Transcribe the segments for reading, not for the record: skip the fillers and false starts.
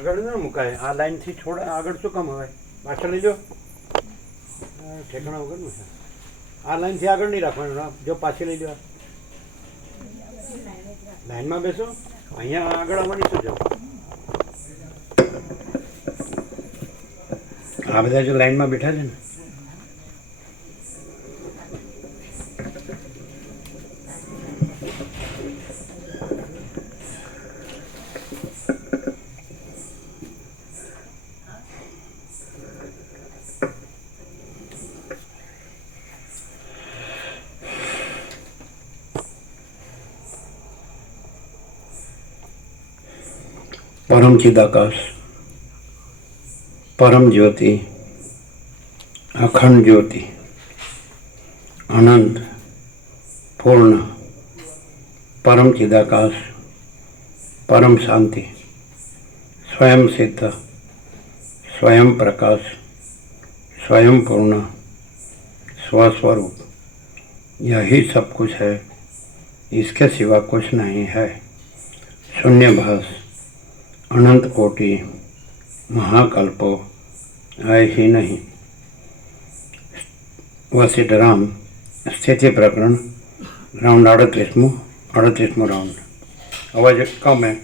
આગળ ના મુકાય, આ લાઈનથી થોડા આગળ શું કામ હવે પાછળ લઈ લો, ઠેકાણા વગરનું છે. આ લાઈનથી આગળ નહીં રાખવાનું, જો પાછી લઈ લો, લાઈનમાં બેસો. અહીંયા આગળ આવવાની શું જાવ, આ બધા જો લાઈનમાં બેઠા છે ને, परम चिदाकाश, परम ज्योति, अखंड ज्योति, अनंत, पूर्ण, परम चिदाकाश, परम शांति, स्वयं सिद्ध, स्वयं प्रकाश, स्वयं पूर्ण, स्वस्वरूप, यही सब कुछ है, इसके सिवा कुछ नहीं है। शून्यभास, अनंत कोटि, महाकल्पो है ही नहीं। वशिष्ठराम स्थिति प्रकरण राउंड 38मो राउंड। अवाज कम है।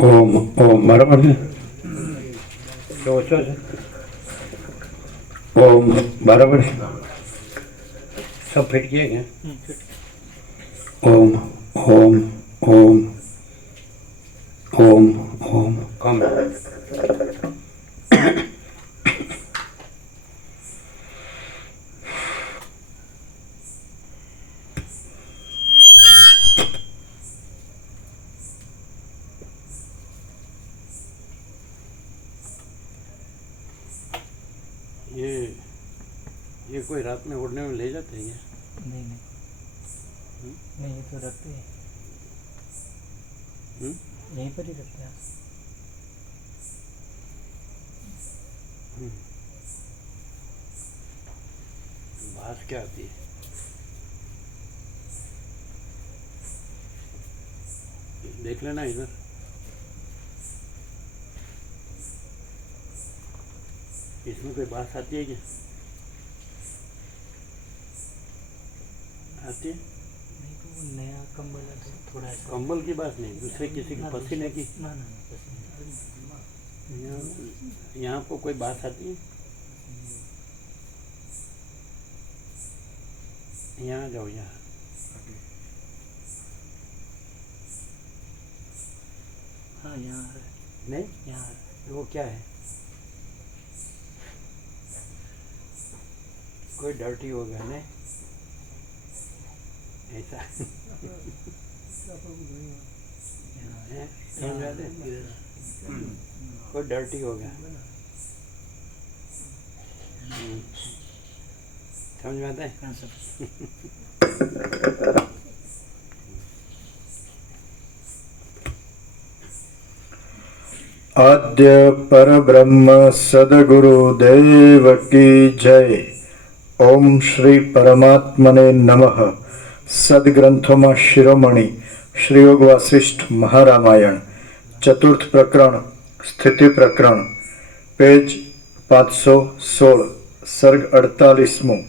ओम बराबर है, ओछो है। ओम बराबर है, सब फिट किया क्या? ओम ओम ओम ओम ओम कम ये कोई रात में उड़ने में ले जाते हैं? नहीं नहीं ये तो रखते हैं, यहीं पर ही रखते हैं। बात क्या आती है? देख लेना इधर। इसमें कोई बात आती है क्या? आती है? नहीं तो वो नया कंबल है तो थोड़ा ऐसा कंबल की बात नहीं, दूसरे किसी के पसीने की। ना ना ना पसीने यहाँ को कोई बात आती है? यहाँ जाओ, यहाँ। हाँ यहाँ है, नहीं, यहाँ है। वो क्या है? कोई डर्टी हो गया नहीं? ऐसा है? समझ आते? कोई डर्टी हो गया। समझ में आता है? हाँ सब आद्य परब्रह्म सद्गुरुदेव की जय। ओम श्री परमात्मने नमः। सद्ग्रंथोમાં શિરોમણી શ્રી યોગ વાસિષ્ઠ મહારામાયણ ચતુર્થ પ્રકરણ સ્થિતિ પ્રકરણ પેજ 516 સર્ગ 48મો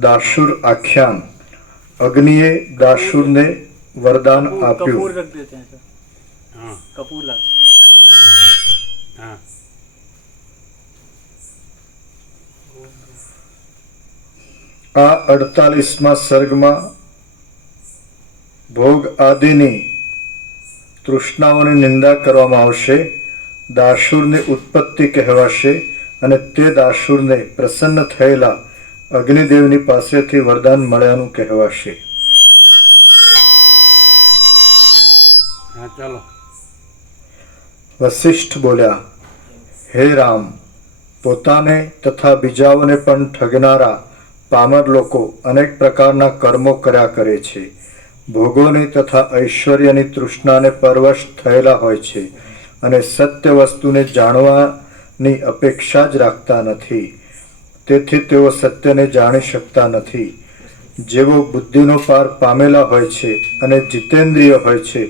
દાશુર આખ્યાન। અગ્નિએ દાશુરને વરદાન આપ્યું। कपूर रख देते हैं सर, हाँ कपूर ला हाँ। આ 48મા સર્ગમાં ભોગ આદિની તૃષ્ણાઓની નિંદા કરવામાં આવશે। દાશુરની ઉત્પત્તિ કહેવાશે અને તે દાશુરને પ્રસન્ન થયેલા અગ્નિદેવની પાસેથી વરદાન મળ્યાનું કહેવાશે। हाँ चलो। વશિષ્ઠ બોલ્યા, હે રામ, પોતાને તથા બીજાઓને પણ ઠગનારા પામર લોકો અનેક પ્રકારના કર્મો કર્યા કરે છે। ભોગોની તથા ઐશ્વર્યની તૃષ્ણાને પરવશ થયેલા હોય છે અને સત્ય વસ્તુને જાણવાની અપેક્ષા જ રાખતા નથી। તેથી તેઓ સત્યને જાણી શકતા નથી। જેઓ બુદ્ધિનો પાર પામેલા હોય છે અને જીતેન્દ્રિય હોય છે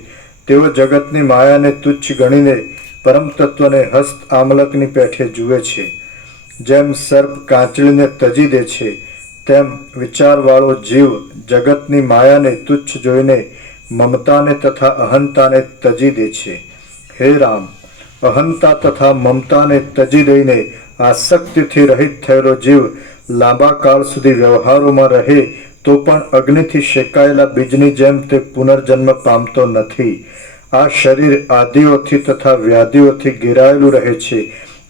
તેઓ જગતની માયાને તુચ્છ ગણીને પરમ તત્વને હસ્ત આમલકની પેઠે જુએ છે। જેમ સર્પ કાંચળીને તજી દે છે તેમ વિચારવાળો જીવ જગતની માયાને તુચ્છ જોઈને મમતાને તથા અહંતાને તજી દે છે। હે રામ, અહંતા તથા મમતાને તજી દઈને આસક્તિથી રહિત થયેલો જીવ લાંબા કાળ સુધી વ્યવહારોમાં રહે તો પણ અગ્નિથી શેકાયેલા બીજની જેમ તે પુનર્જન્મ પામતો નથી। આ શરીર આદિઓથી તથા વ્યાધિઓથી ઘેરાયેલું રહે છે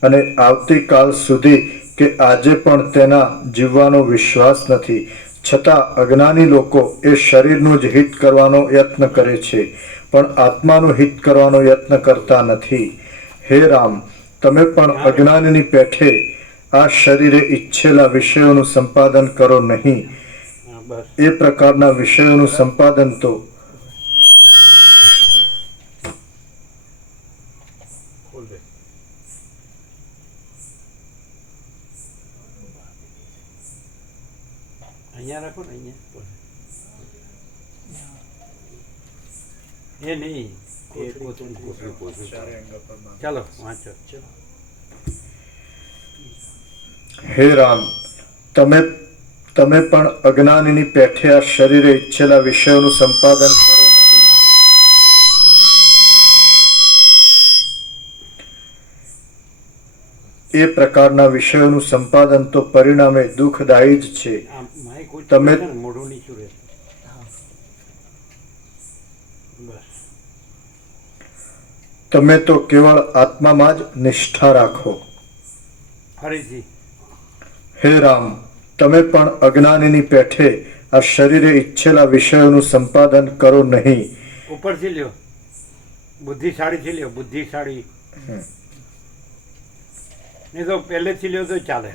અને આવતીકાલ સુધી કે આજે પણ તેના જીવવાનો વિશ્વાસ નથી। છતાં અજ્ઞાની લોકો એ શરીરનું જ હિત કરવાનો યત્ન કરે છે પણ આત્માનું હિત કરવાનો યત્ન કરતા નથી। હે રામ, તમે પણ અજ્ઞાનીની પેઠે આ શરીરે ઈચ્છેલા વિષયોનું સંપાદન કરો નહીં। हाँ बस। એ પ્રકારના વિષયોનું સંપાદન તો खोल दे। અહીંયા રાખો ને, અહીંયા એ નહીં, એ કોથળી। ચાલો વાંચો। હે રામ, તમે પણ અજ્ઞાનીની પેઠે આ શરીરે ઈચ્છેલા વિષયોનું સંપાદન કરો નહીં। એ પ્રકારના વિષયોનું સંપાદન તો પરિણામે દુઃખદાયી જ છે। આ માઇક ઓછું તમે- રહેશે ને, મોઢું નીચું રહેશે। બસ। તમે તો કેવળ આત્મામાં જ નિષ્ઠા રાખો। ફરીથી હે રામ, તમે પણ અજ્ઞાનીની પેઠે આ શરીરે ઈચ્છેલા વિષયોનું સંપાદન કરો નહીં। ઉપરથી લ્યો, બુદ્ધિશાળીથી લ્યો, બુદ્ધિશાળી। નહીં તો પહેલેથી લ્યો તો ચાલે।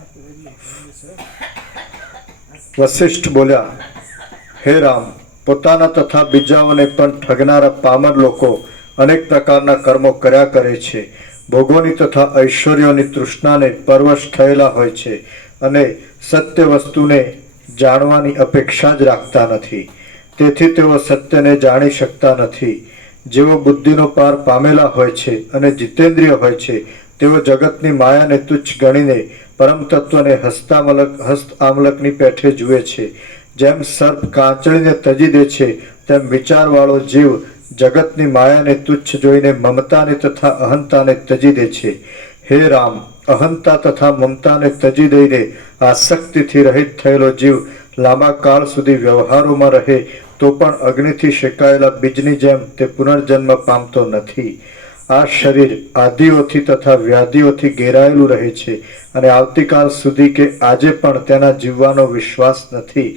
વશિષ્ઠ બોલ્યા, હે રામ, પોતાના તથા બીજાઓને પણ ઠગનારા પામર લોકો અનેક પ્રકારના કર્મો કર્યા કરે છે ભોગોની તથા ઐશ્વર્યોની તૃષ્ણાને પરવશ થયેલા હોય છે અને સત્ય વસ્તુને જાણવાની અપેક્ષા જ રાખતા નથી. તેથી તેઓ સત્યને જાણી શકતા નથી. જેઓ બુદ્ધિનો પાર પામેલા હોય છે અને જીતેન્દ્રિય હોય છે તેઓ જગતની માયાને તુચ્છ ગણીને પરમ તત્વને હસ્ત આમલકની પેઠે જુએ છે. જેમ સર્પ કાંચળીને તજી દે છે તેમ વિચારવાળો જીવ જગતની માયાને તુચ્છ જોઈને મમતાને તથા અહંતાને તજી દે છે. હે રામ, અહંતા તથા મમતાને તજી દઈને આસક્તિથી રહિત થયેલો જીવ લાંબા કાળ સુધી વ્યવહારોમાં રહે તો પણ અગ્નિથી શેકાયેલા બીજની જેમ તે પુનર્જન્મ પામતો નથી. આ શરીર આદિઓથી તથા વ્યાધિઓથી ઘેરાયેલું રહે છે અને આવતીકાલ સુધી કે આજે પણ તેના જીવવાનો વિશ્વાસ નથી.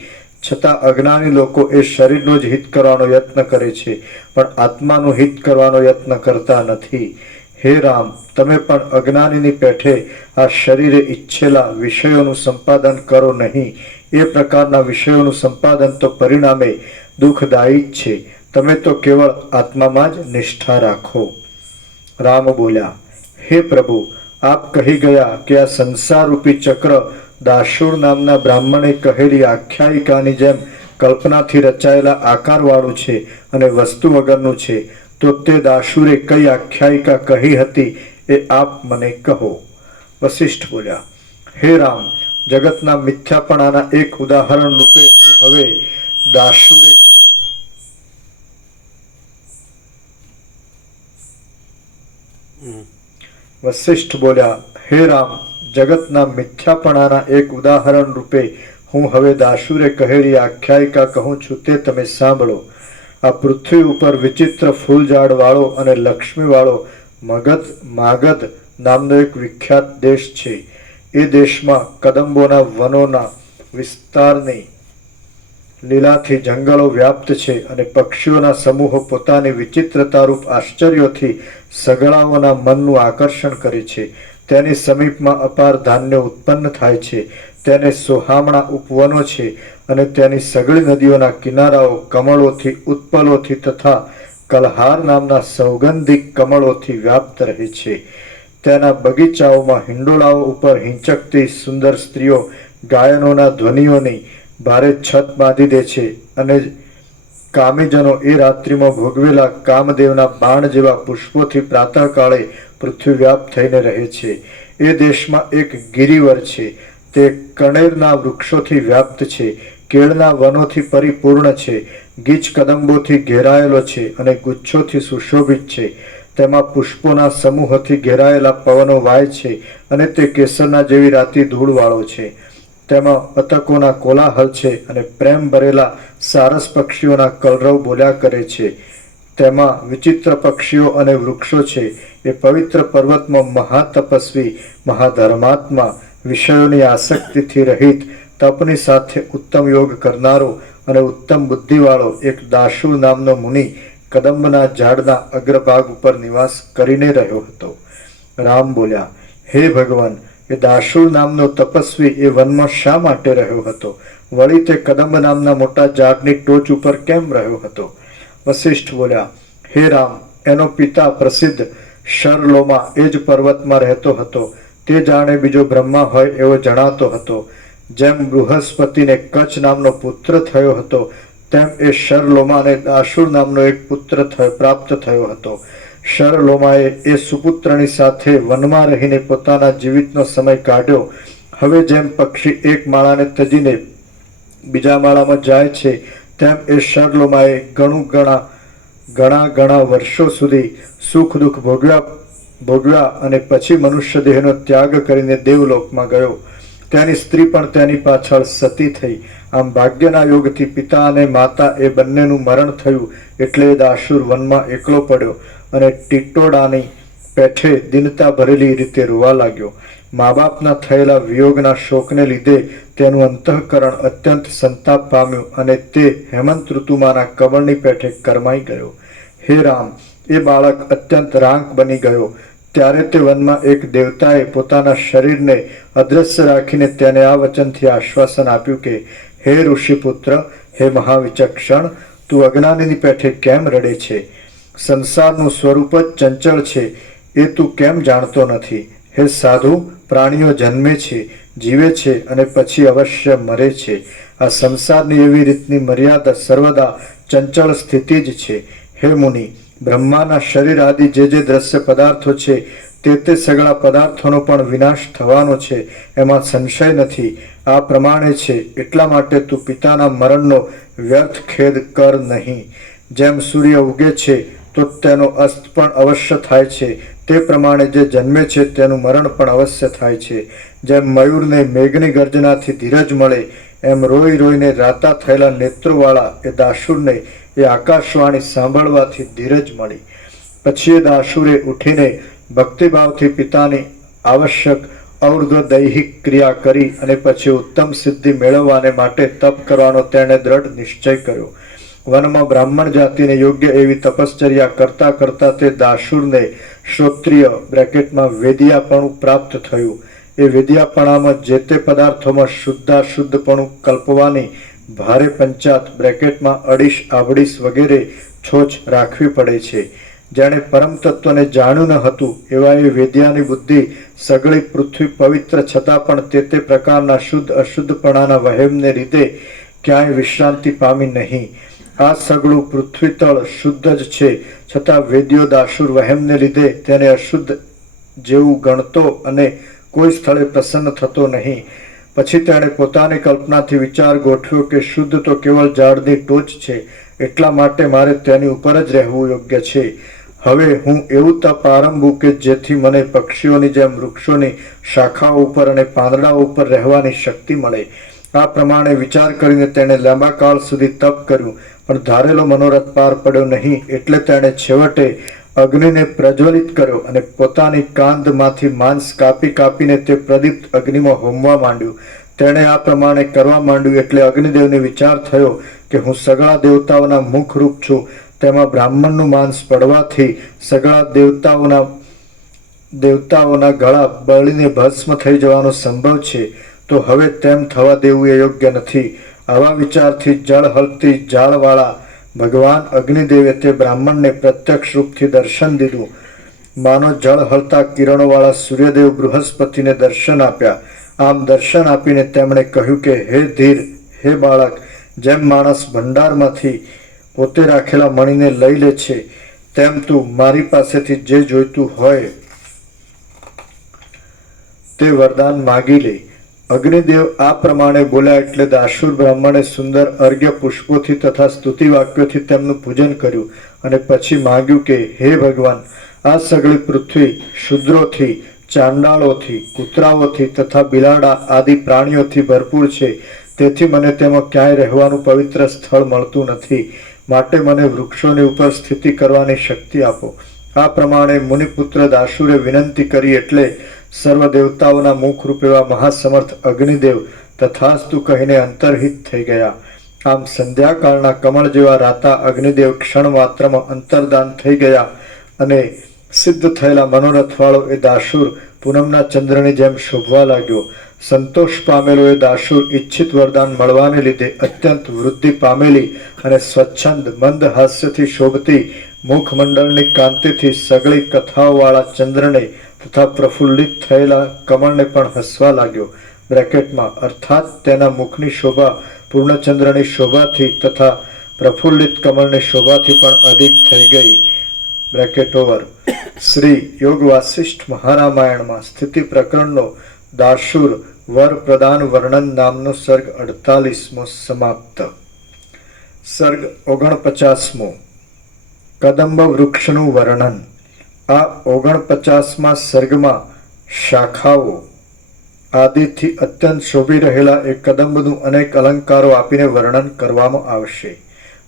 છતાં અજ્ઞાની લોકો એ શરીરનો જ હિત કરવાનો યત્ન કરે છે પણ આત્માનું હિત કરવાનો યત્ન કરતા નથી. હે રામ, તમે પણ અજ્ઞાનીની પેઠે આ શરીરે ઈચ્છેલા વિષયોનું સંપાદન કરો નહીં. એ પ્રકારના વિષયોનું સંપાદન તો પરિણામે દુઃખદાયી જ છે. તમે તો કેવળ આત્મામાં જ નિષ્ઠા રાખો. રામ બોલ્યા, હે પ્રભુ, આપ કહી ગયા કે આ સંસારરૂપી ચક્ર દાસુર નામના બ્રાહ્મણે કહેલી આખ્યાયિકાની જેમ કલ્પનાથી રચાયેલા આકારવાળું છે અને વસ્તુ વગરનું છે. તો તે દાસુરે કઈ આખ્યાયિકા કહી હતી એ આપ મને કહો. વશિષ્ઠ બોલ્યા, હે રામ, જગતના મિથ્યાપણાના એક ઉદાહરણ રૂપે હું હવે દાસુરે વશિષ્ઠ બોલ્યા, હે રામ, જગતના મિથ્યાપણાના એક ઉદાહરણ રૂપે હું હવે દાસુરે કહેલી આખ્યાયિકા કહું છું તે તમે સાંભળો. આ પૃથ્વી ઉપર વિચિત્ર ફૂલઝાડ વાળો અને લક્ષ્મી વાળો માગધ નામનો એક વિખ્યાત દેશ છે. એ દેશમાં કદંબોના વનોના વિસ્તારની લીલાથી જંગલો વ્યાપ્ત છે અને પક્ષીઓના સમૂહો પોતાની વિચિત્રતારૂપ આશ્ચર્યોથી સગડાઓના મનનું આકર્ષણ કરે છે. તેની સમીપમાં અપાર ધાન્ય ઉત્પન્ન થાય છે. તેને સોહામણા ઉપવનો છે અને તેની સગળી નદીઓના કિનારાઓ કમળોથી, ઉત્પલોથી તથા કલહાર નામના સૌગંધિક કમળોથી વ્યાપ્ત રહે છે. તેના બગીચાઓમાં હિંડોળાઓ ઉપર હિંચકતી સુંદર સ્ત્રીઓ ગાયનોના ધ્વનિઓની ભારે છત બાંધી દે છે અને કામીજનો એ રાત્રિમાં ભોગવેલા કામદેવના બાણ જેવા પુષ્પોથી પ્રાતઃકાળે પૃથ્વી વ્યાપ્ત થઈને રહે છે. એ દેશમાં એક ગિરિવર છે. તે કણેરના વૃક્ષોથી વ્યાપ્ત છે, કેળના વનોથી પરિપૂર્ણ છે, ગીચ કદંબોથી ઘેરાયેલો છે અને ગુચ્છોથી સુશોભિત છે. તેમાં પુષ્પોના સમૂહોથી ઘેરાયેલા પવનો વાય છે અને તે કેસરના જેવી રાતી ધૂળવાળો છે. તેમાં અતકોના કોલાહલ છે અને પ્રેમ ભરેલા સારસ પક્ષીઓના કલરવ બોલ્યા કરે છે. તેમાં વિચિત્ર પક્ષીઓ અને વૃક્ષો છે. એ પવિત્ર પર્વતમાં મહાતપસ્વી, મહાધર્માત્મા, વિષયોની આસક્તિથી રહિત, તપની સાથે ઉત્તમ યોગ કરનારો અને ઉત્તમ બુદ્ધિવાળો એક દાસુર નામનો મુનિ કદંબના ઝાડના અગ્રભાગ ઉપર નિવાસ કરીને રહ્યો હતો. રામ બોલ્યા, હે ભગવાન, એ દાસુર નામનો તપસ્વી એ વનમાં શા માટે રહ્યો હતો? વળી તે કદંબ નામના મોટા ઝાડની ટોચ ઉપર કેમ રહ્યો હતો? વશિષ્ઠ બોલ્યા, હે રામ, એનો પિતા પ્રસિદ્ધ શરલોમા એ જ પર્વતમાં રહેતો હતો. તે જાણે બીજો બ્રહ્મા હોય એવો જણાતો હતો. જેમ બૃહસ્પતિને કચ્છ નામનો પુત્ર થયો હતો તેમ એ શરલોમાને દાસુર નામનો એક પુત્ર પ્રાપ્ત થયો હતો. શરલોમાએ એ સુપુત્રની સાથે વનમાં રહીને પોતાના જીવિતનો સમય કાઢ્યો. હવે જેમ પક્ષી એક માળાને તજીને બીજા માળામાં જાય છે તેમ એ શરલોમાએ ઘણા વર્ષો સુધી સુખ દુઃખ ભોગવ્યા અને પછી મનુષ્ય દેહનો ત્યાગ કરીને દેવલોકમાં ગયો. તેની સ્ત્રી પણ તેની પાછળ સતી થઈ. આમ ભાગ્યના યોગથી પિતા અને માતા એ બંનેનું મરણ થયું એટલે દાસુર વનમાં એકલો પડ્યો અને ટીટોડાની પેઠે દીનતા ભરેલી રીતે રોવા લાગ્યો. મા બાપના થયેલા વિયોગના શોકને લીધે તેનું અંતઃકરણ અત્યંત સંતાપ પામ્યું અને તે હેમંત ઋતુમાંના કમળની પેઠે કરમાઈ ગયો. હે રામ, એ બાળક અત્યંત રાંક બની ગયો. ત્યારે તે વનમાં એક દેવતાએ પોતાના શરીરને અદ્રશ્ય રાખીને તેને આ વચનથી આશ્વાસન આપ્યું કે હે ઋષિપુત્ર, હે મહાવિચક્ષણ, તું અજ્ઞાનીની પેઠે કેમ રડે છે? સંસારનું સ્વરૂપ જ ચંચળ છે. એ તું કેમ જાણતો નથી? હે સાધુ, પ્રાણીઓ જન્મે છે, જીવે છે અને પછી અવશ્ય મરે છે. આ સંસારની એવી રીતની મર્યાદા સર્વદા ચંચળ સ્થિતિ જ છે. હે મુનિ, બ્રહ્માના શરીર આદિ જે દ્રશ્ય પદાર્થો છે તે સગળા પદાર્થોનો પણ વિનાશ થવાનો છે, એમાં સંશય નથી. આ પ્રમાણે છે, એટલા માટે તું પિતાના મરણનો વ્યર્થ ખેદ કર નહીં. જેમ સૂર્ય ઉગે છે તો તેનો અસ્ત પણ અવશ્ય થાય છે, તે પ્રમાણે જે જન્મે છે તેનું મરણ પણ અવશ્ય થાય છે. જેમ મયુરને મેઘની ગર્જનાથી ધીરજ મળે, એમ રોઈ રોઈને રાતા થયેલા નેત્રોવાળા એ દાસુરને એ આકાશવાણી સાંભળવાથી ધીરજ મળી. પછી એ દાસુરે ઉઠીને ભક્તિભાવથી પિતાની આવશ્યક ઔર્ધ્વદૈહિક ક્રિયા કરી અને પછી ઉત્તમ સિદ્ધિ મેળવવાને માટે તપ કરવાનો તેણે દ્રઢ નિશ્ચય કર્યો. વનમાં બ્રાહ્મણ જાતિને યોગ્ય એવી તપશ્ચર્યા કરતા કરતા તે દાસુરને શ્રોત્રિય વેદિયાપણું પ્રાપ્ત થયું. એ વેદિયાપણામાં જે તે પદાર્થોમાં શુદ્ધાશુદ્ધપણું કલ્પવાની ભારે પંચાત અડીશ આભડીશ વગેરે છોછ રાખવી પડે છે. જેણે પરમ તત્વને જાણ્યું ન હતું એવા એ વેદ્યાની બુદ્ધિ સગળી પૃથ્વી પવિત્ર છતાં પણ તે પ્રકારના શુદ્ધ અશુદ્ધપણાના વહેમને લીધે ક્યાંય વિશ્રાંતિ પામી નહીં. આ સગળું પૃથ્વી તળ શુદ્ધ જ છે, છતાં વેદ્યો દાસુર વહેમને લીધે તેને અશુદ્ધ જેવું ગણતો અને કોઈ સ્થળે પ્રસન્ન થતો નહીં. પછી તેણે પોતાની કલ્પનાથી વિચાર ગોઠવ્યો કે શુદ્ધ તો કેવળ ઝાડની ટોચ છે, એટલા માટે મારે તેની ઉપર જ રહેવું યોગ્ય છે. હવે હું એવું તપ આરંભું કે જેથી મને પક્ષીઓની જેમ વૃક્ષોની શાખાઓ ઉપર અને પાંદડાઓ ઉપર રહેવાની શક્તિ મળે. આ પ્રમાણે વિચાર કરીને તેણે લાંબા કાળ સુધી તપ કર્યું, પણ ધારેલો મનોરથ પાર પડ્યો નહીં. એટલે તેણે છેવટે અગ્નિને પ્રજ્વલિત કર્યો અને પોતાની કાંધમાંથી માંસ કાપીને તે પ્રદીપ્ત અગ્નિમાં હોમવા માંડ્યું. તેણે આ પ્રમાણે કરવા માંડ્યું એટલે અગ્નિદેવને વિચાર થયો કે હું સગળા દેવતાઓના મુખરૂપ છું, તેમાં બ્રાહ્મણનું માંસ પડવાથી સગળા દેવતાઓના ગળા બળીને ભસ્મ થઈ જવાનો સંભવ છે, તો હવે તેમ થવા દેવું એ યોગ્ય નથી. આવા વિચારથી જળ હલતી જાળવાળા ભગવાન અગ્નિદેવે તે બ્રાહ્મણને પ્રત્યક્ષ રૂપથી દર્શન દીધું. માનો જળ હલતા કિરણોવાળા સૂર્યદેવ બૃહસ્પતિને દર્શન આપ્યા. આમ દર્શન આપીને તેમણે કહ્યું કે હે ધીર, હે બાળક, જેમ માણસ ભંડારમાંથી પોતે રાખેલા મણીને લઈ લે છે, તેમ તું મારી પાસેથી જે જોઈતું હોય તે વરદાન માગી લે. અગ્નિદેવ આ પ્રમાણે બોલ્યા એટલે દાસુર બ્રાહ્મણે સુંદર અર્ઘ્ય પુષ્પોથી તથા સ્તુતિ વાક્યોથી તેમનું પૂજન કર્યું અને પછી માંગ્યું કે હે ભગવાન, આ સગળી પૃથ્વી શુદ્રોથી, ચાંડાળોથી, કૂતરાઓથી તથા બિલાડા આદિ પ્રાણીઓથી ભરપૂર છે, તેથી મને તેમાં ક્યાંય રહેવાનું પવિત્ર સ્થળ મળતું નથી. માટે મને વૃક્ષોની ઉપર સ્થિતિ કરવાની શક્તિ આપો. આ પ્રમાણે મુનિપુત્ર દાસુરે વિનંતી કરી એટલે સર્વ દેવતાઓના મુખરૂપ એવા મહાસમર્થ અગ્નિદેવ તથાસ્તુ કહીને અંતર્હિત થઈ ગયા. આમ સંધ્યાકાળના કમળ જેવા રાતા અગ્નિદેવ ક્ષણ માત્રમાં અંતર્ધાન થઈ ગયા અને સિદ્ધ થયેલા મનોરથવાળો એ દાસુર પૂનમના ચંદ્રની જેમ શોભવા લાગ્યો. સંતોષ પામેલો એ દાસુર ઈચ્છિત વરદાન મળવાને લીધે અત્યંત વૃદ્ધિ પામેલી અને સ્વચ્છંદ મંદ હાસ્યથી શોભતી મુખમંડળની કાંતિથી સગળી કથાઓવાળા ચંદ્રને તથા પ્રફુલ્લિત થયેલા કમળને પણ હસવા લાગ્યો. અર્થાત તેના મુખની શોભા પૂર્ણચંદ્રની શોભાથી તથા પ્રફુલ્લિત કમળની શોભાથી પણ અધિક થઈ ગઈ. શ્રી યોગ વાસિષ્ઠ મહારામાયણમાં સ્થિતિ પ્રકરણનો દાસુર વર પ્રદાન વર્ણન નામનો સર્ગ 48મો સમાપ્ત. સર્ગ 49મો કદંબ વૃક્ષનું વર્ણન. આ 49મા સર્ગમાં શાખાઓ આદિથી અત્યંત શોભી રહેલા એક કદંબનું અનેક અલંકારો આપીને વર્ણન કરવામાં આવશે.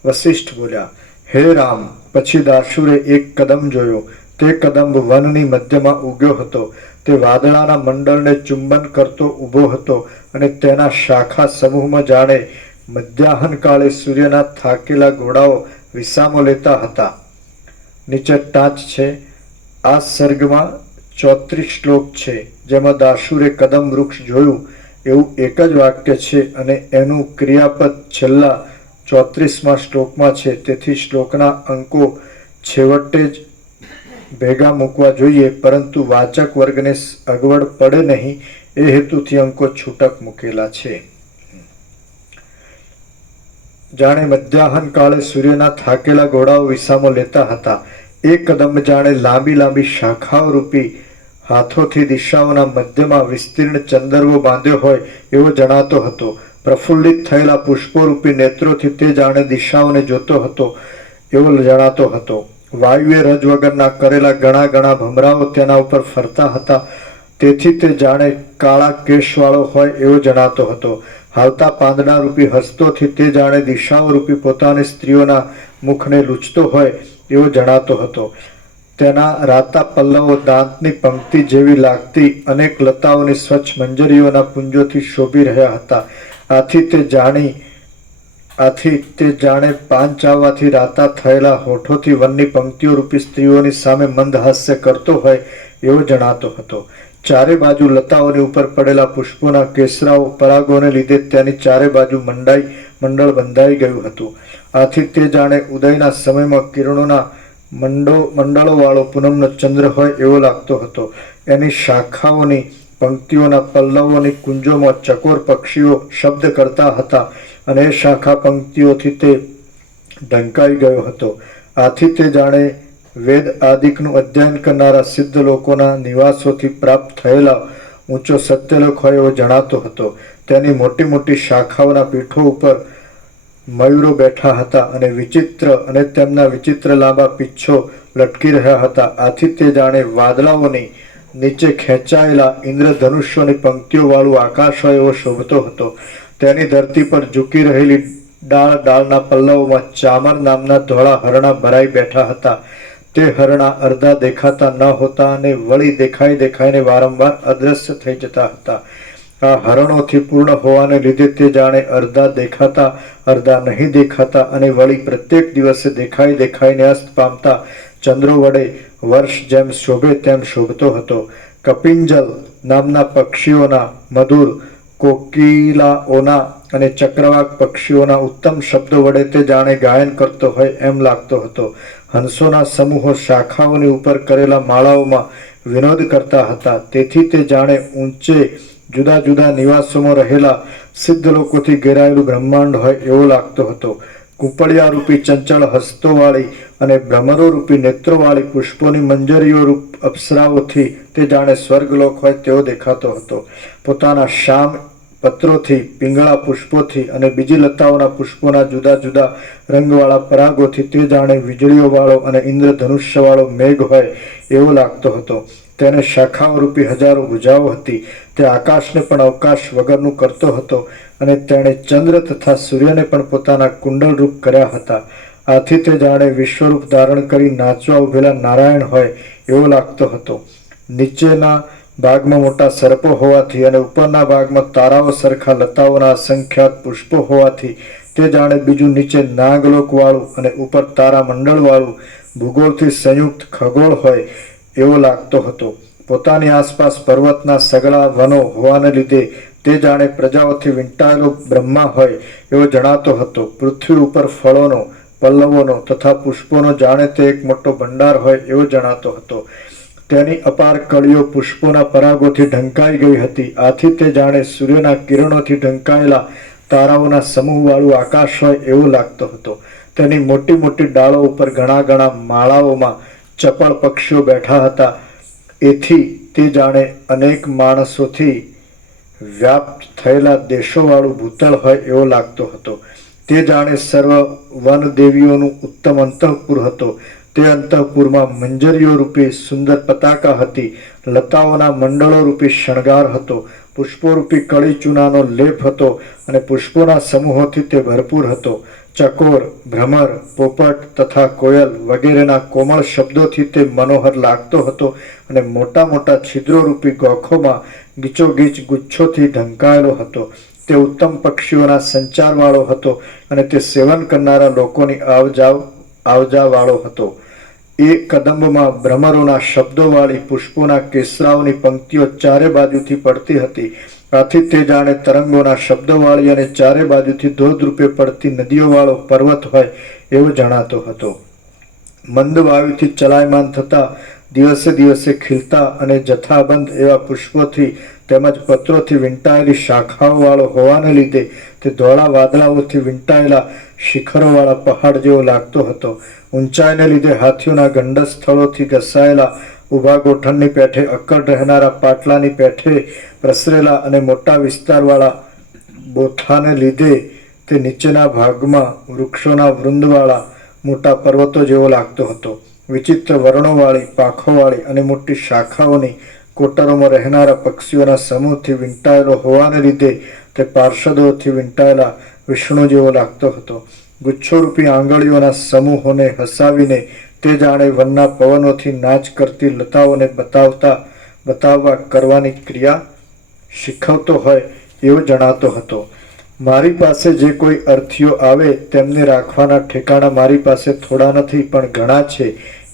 વસિષ્ઠ બોલ્યા, હે રામ, પછી દાસુરે એક કદંબ જોયો. તે કદંબ વનની મધ્યમાં ઉગ્યો હતો. તે વાદળાના મંડળને ચુંબન કરતો ઊભો હતો અને તેના શાખા સમૂહમાં જાણે મધ્યાહન કાળે સૂર્યના થાકેલા ઘોડાઓ વિસામો લેતા હતા. નીચે ટાંચ છે. આ સર્ગમાં 34 શ્લોક છે, જેમાં દાસુરે કદમ વૃક્ષ જોયું એવું એક જ વાક્ય છે અને એનું ક્રિયાપદ છેલ્લા 34મા શ્લોકમાં છે. તેથી શ્લોકના અંકો છેવટે જ ભેગા મૂકવા જોઈએ, પરંતુ વાચક વર્ગને અગવડ પડે નહીં એ હેતુથી અંકો છૂટક મૂકેલા છે. જાણે મધ્યાહન કાળે સૂર્યના થાકેલા ઘોડાઓ વિસામો લેતા હતા, એ કદંબ જાણે લાંબી લાંબી શાખાઓ રૂપી હાથોથી દિશાઓના મધ્યમાં વિસ્તીર્ણ ચંદરવો બાંધ્યો હોય એવો જણાતો હતો. પ્રફુલ્લિત થયેલા પુષ્પોરૂપી નેત્રોથી તે જાણે દિશાઓને જોતો હતો એવો જણાતો હતો. વાયુએ રજ વગરના કરેલા ઘણા ઘણા ભમરાઓ તેના ઉપર ફરતા હતા, તેથી તે જાણે કાળા કેશવાળો હોય એવો જણાતો હતો. હાલતા પાંદડા રૂપી હસ્તોથી તે જાણે દિશાઓ રૂપી પોતાની સ્ત્રીઓના મુખને લૂછતો હોય એવો જણાતો હતો. તેના રાતા પલ્લવો દાંતની પંક્તિ જેવી લાગતી અનેક લતાઓની સ્વચ્છ મંજરીઓના પુંજોથી શોભી રહ્યા હતા. આથી તે જાણે પાન ચાવવાથી રાતા થયેલા હોઠોથી વનની પંક્તિઓ રૂપી સ્ત્રીઓની સામે મંદ હાસ્ય કરતો હોય એવો જણાતો હતો. ચારે બાજુ લતાઓની ઉપર પડેલા પુષ્પોના કેસરાઓ પરાગોને લીધે તેની ચારે બાજુ મંડળ બંધાઈ ગયું હતું. આથી તે જાણે ઉદયના સમયમાં કિરણોના મંડળો વાળો પૂનમનો ચંદ્ર હોય એવો લાગતો હતો. એની શાખાઓની પંક્તિઓના પલ્લવોની કુંજોમાં ચકોર પક્ષીઓ શબ્દ કરતા હતા અને એ શાખા પંક્તિઓથી તે ઢંકાઈ ગયો હતો. આથી તે જાણે વેદ આદિકનું અધ્યયન કરનારા સિદ્ધ લોકોના નિવાસોથી પ્રાપ્ત થયેલા ઊંચો સત્યલોક હોય એવો જણાતો હતો. તેની મોટી મોટી શાખાઓના પીઠો ઉપર મયુરો બેઠા હતા અને તેમના વિચિત્ર લાંબા પીંછો લટકી રહ્યા હતા. આથી તે જાણે વાદળાઓની નીચે ખેંચાયેલા ઇન્દ્રધનુષ્યોની પંક્તિઓ વાળું આકાશ હોય એવો શોભતો હતો. તેની ધરતી પર ઝૂકી રહેલી ડાળના પલ્લવોમાં ચામર નામના ધોળા હરણા ભરાઈ બેઠા હતા. તે હરણા અડધા દેખાતા ન હોતા અને વળી દેખાઈને વારંવાર અદ્રશ્ય થઈ જતા હતા. આ હરણોથી પૂર્ણ હોવાને લીધે તે જાણે અડધા દેખાતા અડધા નહીં દેખાતા અને વળી પ્રત્યેક દિવસે દેખાઈને અસ્ત પામતા ચંદ્રો વડે વર્ષ જેમ શોભે તેમ શોભતો હતો. કપિંજલ નામના પક્ષીઓના મધુર, કોકિલાઓના અને ચક્રવાક પક્ષીઓના ઉત્તમ શબ્દો વડે તે જાણે ગાયન કરતો હોય એમ લાગતો હતો. હંસોના સમૂહો શાખાઓની ઉપર કરેલા માળાઓમાં વિનોદ કરતા હતા. તેથી તે જાણે ઊંચે જુદા જુદા નિવાસોમાં રહેલા સિદ્ધ લોકોથી ઘેરાયેલું બ્રહ્માંડ હોય એવો લાગતો હતો. કુંપળિયા રૂપી ચંચળ હસ્તોવાળી અને ભ્રમરો રૂપી નેત્રોવાળી પુષ્પોની મંજરીઓ રૂપ અપ્સરાઓથી તે જાણે સ્વર્ગલોક હોય તેવો દેખાતો હતો. પોતાના શ્યામ પત્રોથી, પિંગળા પુષ્પોથી અને બીજી લતાઓના પુષ્પોના જુદા જુદા રંગવાળા પરાગોથી તે જાણે વીજળીઓ વાળો અને ઇન્દ્રધનુષ્ય વાળો મેઘ હોય એવો લાગતો હતો. તેને શાખાઓ રૂપી હજારો ભુજાઓ હતી. તે આકાશને પણ અવકાશ વગરનું કરતો હતો અને તેણે ચંદ્ર તથા સૂર્યને પણ પોતાના કુંડળ રૂપ કર્યા હતા. આથી તે જાણે વિશ્વરૂપ ધારણ કરી નાચવા ઉભેલા નારાયણ હોય એવો લાગતો હતો. નીચેના ભાગમાં મોટા સર્પો હોવાથી અને ઉપરના ભાગમાં તારાઓ સરખા લતાઓના અસંખ્યાત પુષ્પો હોવાથી તે જાણે બીજું નીચે નાગલોક વાળું અને ઉપર તારા મંડળ વાળું ભૂગોળથી સંયુક્ત ખગોળ હોય એવો લાગતો હતો. પોતાની આસપાસ પર્વતના સગળા વનો હોવાને લીધે તે જાણે પ્રજાઓથી વીંટાયેલો બ્રહ્મા હોય એવો જણાતો હતો. પૃથ્વી ઉપર ફળોનો, પલ્લવોનો તથા પુષ્પોનો જાણે તે એક મોટો ભંડાર હોય એવો જણાતો હતો. તેની અપાર કળીઓ પુષ્પોના પરાગોથી ઢંકાઈ ગઈ હતી. આથી તે જાણે સૂર્યના કિરણોથી ઢંકાયેલા તારાઓના સમૂહવાળું આકાશ હોય એવો લાગતો હતો. તેની મોટી મોટી ડાળો ઉપર ઘણા માળાઓમાં ચપળ પક્ષીઓ બેઠા હતા. એથી તે જાણે અનેક માણસોથી વ્યાપ્ત થયેલા દેશોવાળું ભૂતળ હોય એવો લાગતો હતો. તે જાણે સર્વ વન દેવીઓનું ઉત્તમ અંતઃપુર હતો. તે અંતઃપુરમાં મંજરીઓ રૂપી સુંદર પતાકા હતી. લતાઓના મંડળો રૂપી શણગાર હતો. પુષ્પોરૂપી કળી ચૂનાનો લેપ હતો અને પુષ્પોના સમૂહોથી તે ભરપૂર હતો. ચકોર, ભ્રમર, પોપટ તથા કોયલ વગેરેના કોમળ શબ્દોથી તે મનોહર લાગતો હતો અને મોટા મોટા છિદ્રોરૂપી ગોખોમાં ગીચોગીચ ગુચ્છોથી ઢંકાયેલો હતો. તે ઉત્તમ પક્ષીઓના સંચારવાળો હતો અને તે સેવન કરનારા લોકોની આવજાવાળો હતો. એ કદંબમાં ભ્રમરોના શબ્દોવાળી પુષ્પોના કેસરાઓની પંક્તિઓ ચારે બાજુથી પડતી હતી. આથી તે જાણે તરંગોના શબ્દોવાળી અને ચારે બાજુથી ધોધરૂપે પડતી નદીઓવાળો પર્વત હોય એવો જણાતો હતો. મંદ વાયુથી ચલાયમાન થતા દિવસે દિવસે ખીલતા અને જથ્થાબંધ એવા પુષ્પોથી તેમજ પત્રોથી વીંટાયેલી શાખાઓવાળો હોવાને લીધે તે ધોળા વાદળાઓથી વીંટાયેલા શિખરોવાળા પહાડ જેવો લાગતો હતો. ઊંચાઈને લીધે હાથીઓના ગંડસ સ્થળોથી ઘસાયેલા ઊભા ગોઠણની પેઠે અક્કડ રહેનારા પાટલાની પેઠે પ્રસરેલા અને મોટા વિસ્તારવાળા બોથાને લીધે તે નીચેના ભાગમાં વૃક્ષોના વૃંદવાળા મોટા પર્વતો જેવો લાગતો હતો. વિચિત્ર વર્ણોવાળી, પાંખોવાળી અને મોટી શાખાઓની કોટરોમાં રહેનારા પક્ષીઓના સમૂહથી વીંટાયેલો હોવાને લીધે તે પાર્ષદોથી વીંટાયેલા વિષ્ણુ જેવો લાગતો હતો. ગુચ્છોરૂપી આંગળીઓના સમૂહોને હસાવીને તે જાણે વનના પવનોથી નાચ કરતી લતાઓને બતાવવા કરવાની ક્રિયા શીખવતો હોય એવો જણાતો હતો. મારી પાસે જે કોઈ અર્થીઓ આવે તેમને રાખવાના ઠેકાણા મારી પાસે થોડા નથી પણ ઘણા છે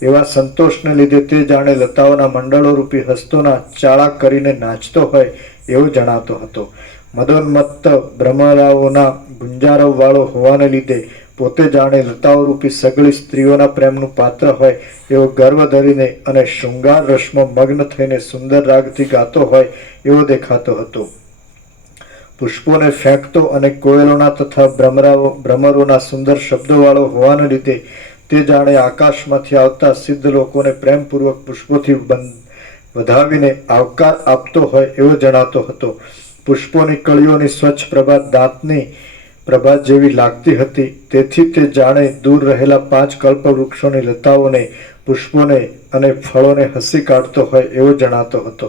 એવા સંતોષને લીધે તે જાણે લતાઓના મંડળો રૂપી હસ્તોના ચાળા કરીને નાચતો હોય એવો જણાતો હતો. મદોન્મત્ત ભ્રમરાઓના ગુંજારવવાળો હોવાને લીધે પોતે જાણે લતાઓ રૂપી સગળી સ્ત્રીઓના પ્રેમનું પાત્ર હોય એવો ગર્વ ધરીને અને શૃંગાર રસમાં મગ્ન થઈને સુંદર રાગથી ગાતો હોય એવો દેખાતો હતો. પુષ્પોને ફેંકતો અને કોયલોના તથા ભ્રમરોના સુંદર શબ્દોવાળો હોવાને લીધે તે જાણે આકાશમાંથી આવતા સિદ્ધ લોકોને પ્રેમપૂર્વક પુષ્પોથી વધાવીને આવકાર આપતો હોય એવો જણાતો હતો. પુષ્પોની કળીઓની સ્વચ્છ પ્રભા દાંતની પ્રભા જેવી લાગતી હતી. તેથી તે જાણે દૂર રહેલા 5 કલ્પ વૃક્ષોની લતાઓને, પુષ્પોને અને ફળોને હસી કાઢતો હોય એવો જણાતો હતો.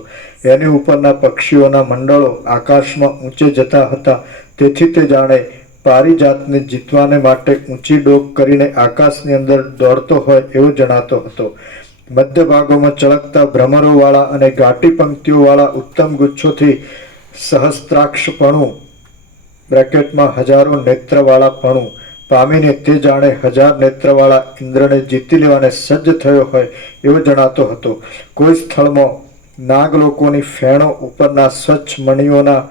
એની ઉપરના પક્ષીઓના મંડળો આકાશમાં ઊંચે જતા હતા. તેથી તે જાણે પારિજાતને જીતવાને માટે ઊંચી ડોક કરીને આકાશની અંદર દોડતો હોય એવો જણાતો હતો. મધ્ય ભાગોમાં ચળકતા ભ્રમરોવાળા અને ઘાટી પંક્તિઓવાળા ઉત્તમ ગુચ્છોથી સહસ્ત્રાક્ષપણું બ્રેકેટમાં હજારો નેત્રવાળાપણું પામીને તે જાણે 1000 નેત્રવાળા ઇન્દ્રને જીતી લેવાને સજ્જ થયો હોય એવો જણાતો હતો. કોઈ સ્થળમાં નાગલોકોની ફેણો ઉપરના સ્વચ્છ મણિઓના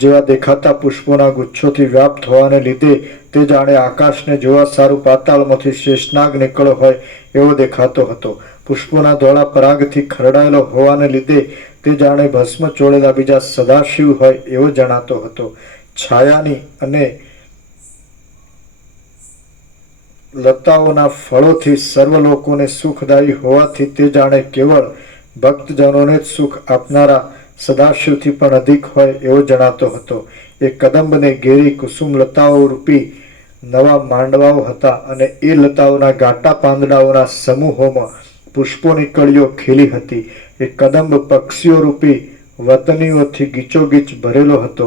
જેવા દેખાતા પુષ્પોના ગુચ્છોથી વ્યાપ્ત હોવાને લીધે તે જાણે આકાશને જોવા સારું પાતાળમાંથી શેષનાગ નીકળ્યો હોય એવો દેખાતો હતો. પુષ્પોના ધોળા પરાગથી ખરડાયેલો હોવાને લીધે તે જાણે ભસ્મ ચોળેલા બીજા સદાશિવ હોય એવો જણાતો હતો. છાયાની અને લતાઓના ફળોથી સર્વ લોકોને સુખદાયી હોવાથી તે જાણે કેવળ ભક્તજનોને જ સુખ આપનારા સદાશિવથી પણ અધિક હોય એવો જણાતો હતો. એ કદંબને ઘેરી કુસુમ લતાઓ રૂપી નવા માંડવાઓ હતા અને એ લતાઓના ઘાટા પાંદડાઓના સમૂહોમાં પુષ્પોની કળીઓ ખીલી હતી. એ કદંબ પક્ષીઓ રૂપી વતનીઓથી ગીચોગીચ ભરેલો હતો.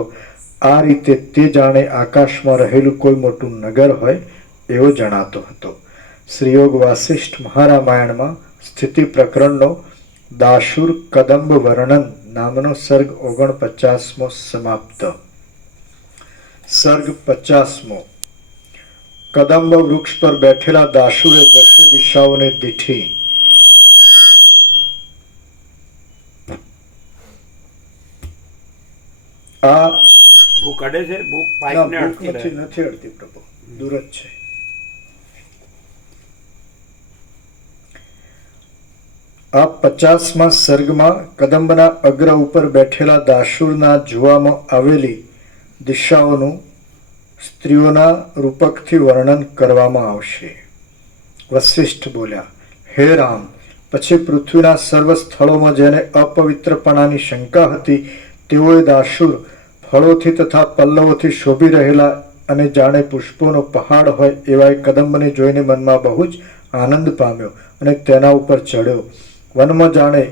આ રીતે તે જાણે આકાશમાં રહેલું કોઈ મોટું નગર હોય એવો જણાતો હતો. શ્રીયોગ વાસિષ્ઠ મહારામાયણમાં સ્થિતિ પ્રકરણનો દાશુર કદંબ વર્ણન નામનો સર્ગ 49મો સમાપ્ત. સર્ગ 50મો. કદંબ વૃક્ષ પર બેઠેલા દાશુરે દશે દિશાઓને દીઠી. આ ભૂખ અડે છે? ભૂખ ના, પાઇપને ભૂખ અડતી રહે. નથી અડતી પ્રભુ, દૂર જ છે. આ 50મા સર્ગમાં કદંબના અગ્ર ઉપર બેઠેલા દાશુરના જોવામાં આવેલી દિશાઓનું સ્ત્રીઓના રૂપકથી વર્ણન કરવામાં આવશે. વસિષ્ઠ બોલ્યા, હે રામ, પછી પૃથ્વીના સર્વ સ્થળોમાં જેને અપવિત્રપણાની શંકા હતી તેઓએ દાશુર ફળોથી તથા પલ્લવોથી શોભી રહેલા અને જાણે પુષ્પોનો પહાડ હોય એવા કદંબને જોઈને મનમાં બહુ જ આનંદ પામ્યો અને તેના ઉપર ચડ્યો. વનમાં જાણે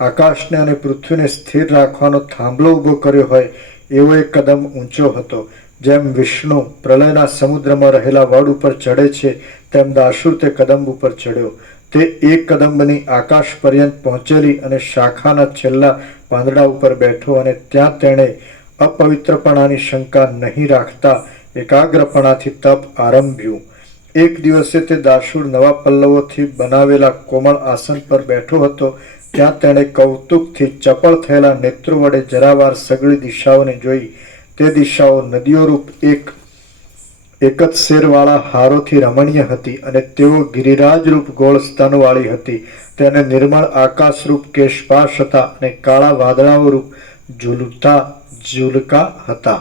આકાશને અને પૃથ્વીને સ્થિર રાખવાનો થાંભલો ઊભો કર્યો હોય એવો એક કદંબ ઊંચો હતો. જેમ વિષ્ણુ પ્રલયના સમુદ્રમાં રહેલા વડ ઉપર ચડે છે તેમ દાશુર તે કદંબ ઉપર ચડ્યો. તે એક કદંબની આકાશ પર્યંત પહોંચેલી અને શાખાના છેલ્લા પાંદડા ઉપર બેઠો અને ત્યાં તેણે અપવિત્રપણાની શંકા નહીં રાખતા એકાગ્રપણાથી તપ આરંભ્યું. એક દિવસે તે દાશુર નવા પલ્લવોથી બનાવેલા કોમળ આસન પર બેઠો હતો. ત્યાં તેણે કૌતુકથી ચપળ થયેલા નેત્રો વડે જરાવાર સગળી દિશાઓને જોઈ. તે દિશાઓ નદીઓ રૂપ એક એક જ શેરવાળા હારોથી રમણીય હતી અને તેઓ ગિરિરાજરૂપ ગોળ સ્તનવાળી હતી. તેને નિર્મળ આકાશરૂપ કેશપાશ હતા અને કાળા વાદળાઓરૂપ ઝુલકા હતા.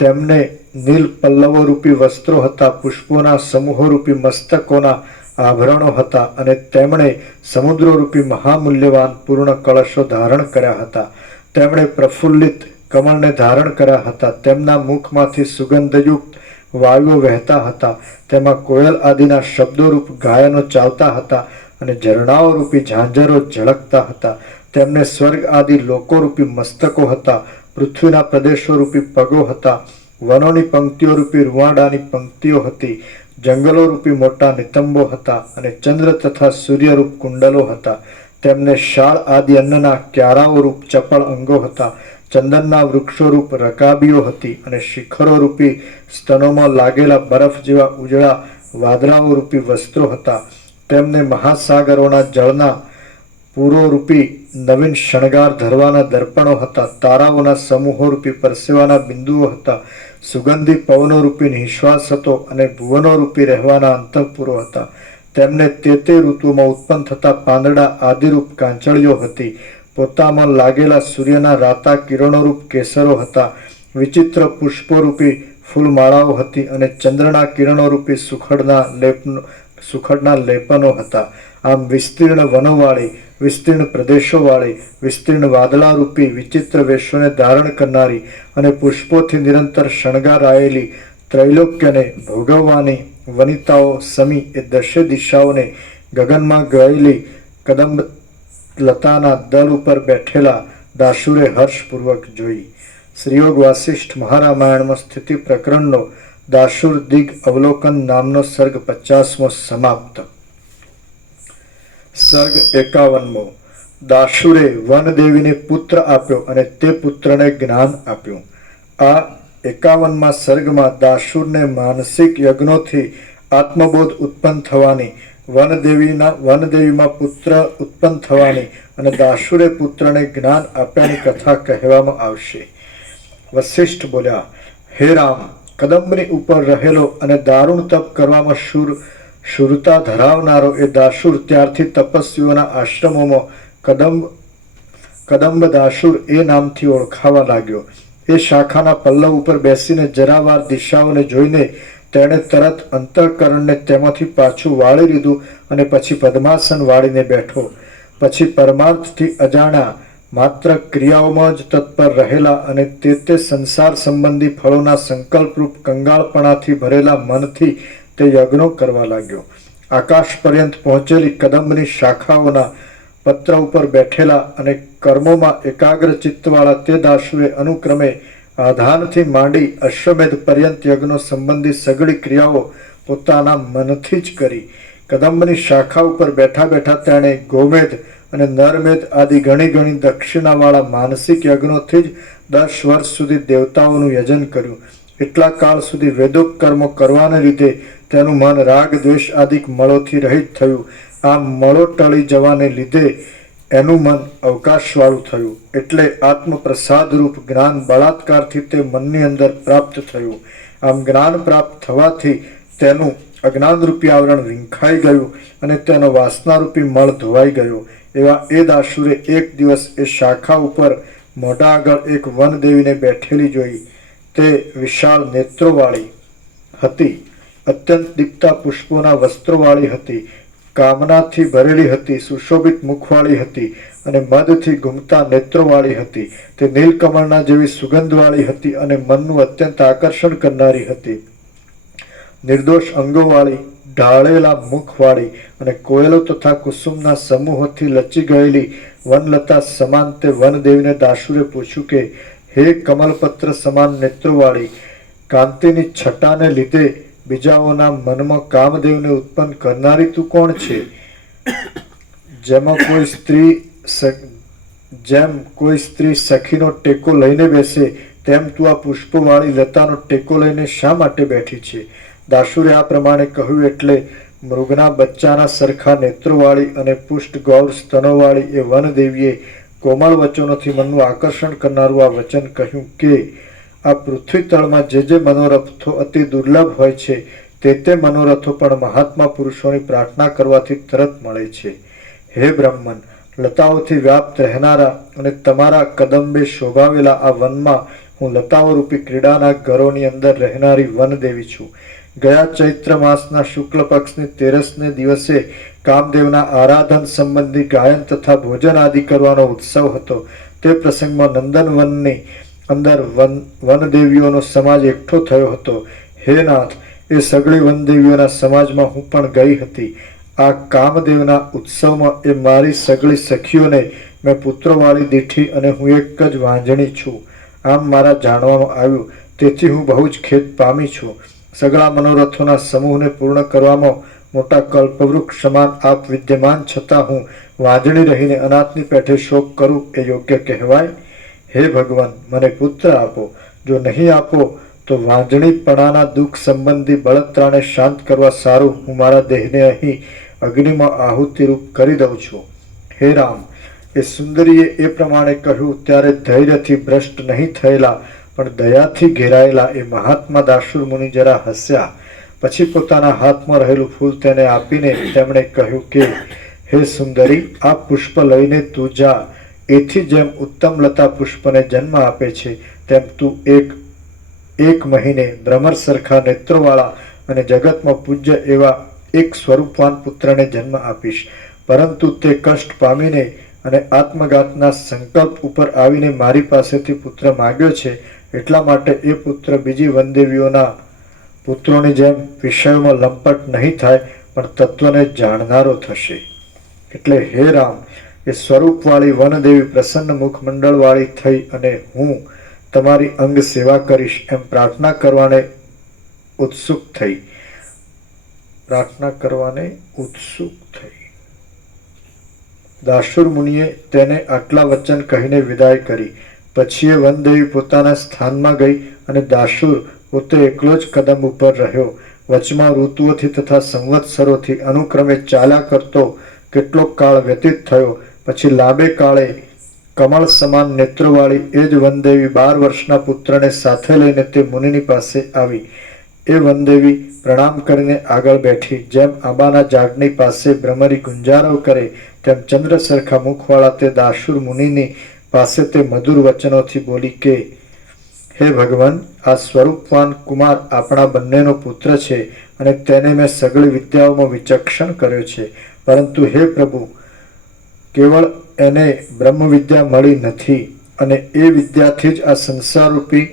તેમને નીલ પલ્લવોરૂપી વસ્ત્રો હતા, પુષ્પોના સમૂહોરૂપી મસ્તકોના આભરણો હતા અને તેમણે સમુદ્રોરૂપી મહામૂલ્યવાન પૂર્ણ કળશો ધારણ કર્યા હતા. તેમણે પ્રફુલ્લિત કમળને ધારણ કર્યા હતા. તેમના મુખમાંથી સુગંધયુક્ત વાયુઓ વહેતા હતા. તેમાં કોયલ આદિના શબ્દોરૂપ ગાયનો ચાલતા હતા અને ઝરણાઓરૂપી ઝાંઝરો ઝળકતા હતા. તેમને સ્વર્ગ આદિ લોકોરૂપી મસ્તકો હતા, પૃથ્વીના પ્રદેશોરૂપી પગો હતા, વનોની પંક્તિઓરૂપી રૂવાડાની પંક્તિઓ હતી, જંગલોરૂપી મોટા નિતંબો હતા અને ચંદ્ર તથા સૂર્યરૂપ કુંડલો હતા. તેમને શાળ આદિ અન્નના ક્યારાઓરૂપ ચપળ અંગો હતા. ચંદનના વૃક્ષોરૂપ રકાબીઓ હતી અને શિખરોરૂપી સ્તનોમાં લાગેલા બરફ જેવા ઉજળા વાદળાઓરૂપી વસ્ત્રો હતા. તેમને મહાસાગરોના જળના પૂરોરૂપી નવીન શણગાર ધરવાના દર્પણો હતા. તારાઓના સમૂહોરૂપી પરસેવાના બિંદુઓ હતા. સુગંધી પવનોરૂપી નિશ્વાસ હતો અને ભુવનોરૂપી રહેવાના અંતઃપુરો હતા. તેમને તે ઋતુમાં ઉત્પન્ન થતા પાંદડા આદિરૂપ કાંચળીઓ હતી. પોતામાં લાગેલા સૂર્યના રાતા કિરણોરૂપ કેસરો હતા. વિચિત્ર પુષ્પોરૂપી ફૂલમાળાઓ હતી અને ચંદ્રના કિરણોરૂપી સુખડના લેપનો હતા. આમ વિસ્તીર્ણ વનોવાળી, વિસ્તીર્ણ પ્રદેશોવાળી, વિસ્તીર્ણ વાદળારૂપી વિચિત્ર વેશોને ધારણ કરનારી અને પુષ્પોથી નિરંતર શણગારાયેલી ત્રૈલોક્યને ભોગવવાની વનિતાઓ સમી એ દશે દિશાઓને ગગનમાં ગયેલી કદંબ લતાના દળ ઉપર બેઠેલા દાશુરે હર્ષપૂર્વક જોઈ. શ્રીયોગ વાસિષ્ઠ મહારામાયણમાં સ્થિતિ પ્રકરણનો દાશુર દિગ અવલોકન નામનો સર્ગ 50મો સમાપ્ત. સર્ગ 51મો. દાશુરે વનદેવીને પુત્ર આપ્યો અને તે પુત્રને જ્ઞાન આપ્યું. આ 51મા સર્ગમાં દાશુરને માનસિક યજ્ઞોથી આત્મબોધ ઉત્પન્ન થવાની, વનદેવીમાં પુત્ર ઉત્પન્ન થવાની અને દાશુરે પુત્રને જ્ઞાન આપ્યાની કથા કહેવામાં આવશે. વસિષ્ઠ બોલ્યા, હે રામ, કદંબની ઉપર રહેલો અને દારૂણ તપ કરવામાં શુરતા ધરાવનારો એ દાશુર ત્યારથી તપસ્વીઓના આશ્રમોમાં કદંબ દાશુર એ નામથી ઓળખાવા લાગ્યો. એ શાખાના પલ્લવ ઉપર બેસીને જરાવાર દિશાઓને જોઈને તેણે તરત અંતઃકરણને તેમાંથી પાછું વાળી લીધું અને પછી પદ્માસન વાળીને બેઠો. પછી પરમાર્થથી અજાણ્યા, માત્ર ક્રિયાઓમાં જ તત્પર રહેલા અને તે સંસાર સંબંધી ફળોના સંકલ્પરૂપ કંગાળપણાથી ભરેલા મનથી તે યજ્ઞો કરવા લાગ્યો. આકાશ પર્યંત પહોંચેલી કદંબની શાખાઓના પત્ર ઉપર બેઠેલા અને કર્મોમાં એકાગ્ર ચિત્તવાળા તે દાશુએ અનુક્રમે આધાનથી માંડી અશ્વમેધ પર્યંત યજ્ઞો સંબંધી સઘળી ક્રિયાઓ પોતાના મનથી જ કરી. કદંબની શાખા ઉપર બેઠા બેઠા તેણે ગોમેધ અને નરમેધ આદિ ઘણી દક્ષિણાવાળા માનસિક યજ્ઞોથી જ 10 વર્ષ સુધી દેવતાઓનું યજન કર્યું. એટલા કાળ સુધી વેદોક્ત કર્મો કરવાને લીધે તેનું મન રાગ દ્વેષ આદિક મળોથી રહિત થયું. આ મળો ટળી જવાને લીધે એનું મન અવકાશવાળું થયું. એટલે આત્મપ્રસાદરૂપ જ્ઞાન બળાત્કારથી તે મનની અંદર પ્રાપ્ત થયું. આમ જ્ઞાન પ્રાપ્ત થવાથી તેનું અજ્ઞાનરૂપી આવરણ વિંખાઈ ગયું અને તેનો વાસનારૂપી મળ ધોવાઈ ગયો. એવા એ દાશુરે એક દિવસ એ શાખા ઉપર મોઢા આગળ એક વનદેવીને બેઠેલી જોઈ. તે વિશાળ નેત્રોવાળી હતી, અત્યંત દીપ્તા પુષ્પોના વસ્ત્રોવાળી હતી, કામનાથી ભરેલી હતી, સુશોભિત મુખવાળી હતી અને મદથી ઘૂમતા નેત્રોવાળી હતી. તે નીલકમળના જેવી સુગંધવાળી હતી અને મનનું અત્યંત આકર્ષણ કરનારી હતી. નિર્દોષ અંગોવાળી, ઢાળેલા મુખવાળી અને કોયલો તથા કુસુમના સમૂહોથી લચી ગયેલી વનલતા સમાન તે વનદેવીને દાશુરે પૂછ્યું કે, હે કમલપત્ર સમાન નેત્રોવાળી, કાંતિની છટાને લીધે બીજાઓના મનમાં કામદેવને ઉત્પન્ન કરનારી તું કોણ છે? જેમ કોઈ સ્ત્રી સખીનો ટેકો લઈને બેસે તેમ તું આ પુષ્પવાળી લતાનો ટેકો લઈને શા માટે બેઠી છે? દાશુરે આ પ્રમાણે કહ્યું એટલે મૃગના બચ્ચાના સરખા નેત્રોવાળી અને પુષ્ટ ગૌર સ્તનોવાળી એ વનદેવીએ કોમળ વચનોથી મનનું આકર્ષણ કરનારું આ વચન કહ્યું કે, આ પૃથ્વી તળમાં જે મનોરથો અતિ દુર્લભ હોય છે તે મનોરથો પણ મહાત્મા પુરુષોની પ્રાર્થના કરવાથી તરત મળે છે. હે બ્રહ્મન, લતાઓથી વ્યાપ્ત રહેનારા અને તમારા કદંબે શોભાવેલા આ વનમાં હું લતાઓ રૂપી ક્રીડાના ઘરોની અંદર રહેનારી વનદેવી છું. ગયા ચૈત્ર માસના શુક્લ પક્ષની 13ને દિવસે કામદેવના આરાધન સંબંધી ગાયન તથા ભોજન આદિ કરવાનો ઉત્સવ હતો. તે પ્રસંગમાં નંદનવનની અંદર વનદેવીઓનો સમાજ એકઠો થયો હતો. હે નાથ, એ સગળી વનદેવીઓના સમાજમાં હું પણ ગઈ હતી. આ કામદેવના ઉત્સવમાં એ મારી સગળી સખીઓને મેં પુત્રોવાળી દીઠી અને હું એક જ વાંજણી છું. આમ મારા જાણવામાં આવ્યું, તેથી હું બહુ જ ખેદ પામી છું. સગળા મનોરથોના સમૂહને પૂર્ણ કરવામાં મોટા કલ્પવૃક્ષ સમાન આપ વિદ્યમાન છતાં હું વાંજણી રહીને અનાથની પેઠે શોક કરું એ યોગ્ય કહેવાય? હે ભગવાન, મને પુત્ર આપો. જો નહીં આપો તો વાંજણીપણાના દુઃખ સંબંધી બળતરાને શાંત કરવા સારું હું મારા દેહને અહીં અગ્નિમાં આહુતિરૂપ કરી દઉં છું. હે રામ, એ સુંદરીએ એ પ્રમાણે કહ્યું ત્યારે ધૈર્યથી ભ્રષ્ટ નહીં થયેલા પણ દયાથી ઘેરાયેલા એ મહાત્મા દાસુર મુનિ જરા હસ્યા. પછી પોતાના હાથમાં રહેલું ફૂલ તેને આપીને તેમણે કહ્યું કે હે સુંદરી, આ પુષ્પ લઈને તું જા. એથી જેમ ઉત્તમ લતા પુષ્પને જન્મ આપે છે તેમ તું એક મહિને ભ્રમર સરખા નેત્રોવાળા અને જગતમાં પૂજ્ય એવા એક સ્વરૂપવાન પુત્રને જન્મ આપીશ. પરંતુ તે કષ્ટ પામીને અને આત્મઘાતના સંકલ્પ ઉપર આવીને મારી પાસેથી પુત્ર માગ્યો છે. એટલા માટે એ પુત્ર બીજી વનદેવીઓના પુત્રોની જેમ વિષયોમાં લંપટ નહીં થાય પણ તત્વને જાણનારો થશે. એટલે હે રામ, એ સ્વરૂપવાળી વનદેવી પ્રસન્ન મુખમંડળવાળી થઈ અને હું તમારી અંગ સેવા કરીશ એમ પ્રાર્થના કરવાને ઉત્સુક થઈ. દાસુર મુનિએ તેને આટલા વચન કહીને વિદાય કરી. પછી એ વનદેવી પોતાના સ્થાનમાં ગઈ અને દાસુર પોતે એકલો જ કદમ ઉપર રહ્યો. વચમાં ઋતુઓથી તથા સંવત્સરોથી અનુક્રમે ચાલ્યા કરતો કેટલોક કાળ વ્યતીત થયો. પછી લાંબે કાળે કમળ સમાન નેત્રોવાળી એ જ વનદેવી 12 વર્ષના પુત્રને સાથે લઈને તે મુનિની પાસે આવી. એ વનદેવી પ્રણામ કરીને આગળ બેઠી. જેમ આંબાના ઝાડની પાસે ભ્રમરી ગુંજારવ કરે તેમ ચંદ્ર સરખા મુખવાળા તે દાસુર મુનિની પાસે તે મધુર વચનોથી બોલી કે હે ભગવાન, આ સ્વરૂપવાન કુમાર આપણા બંનેનો પુત્ર છે અને તેને મેં સગળી વિદ્યાઓમાં વિચક્ષણ કર્યો છે. પરંતુ હે પ્રભુ, કેવળ એને બ્રહ્મ વિદ્યા મળી નથી અને એ વિદ્યાથી જ આ સંસારરૂપી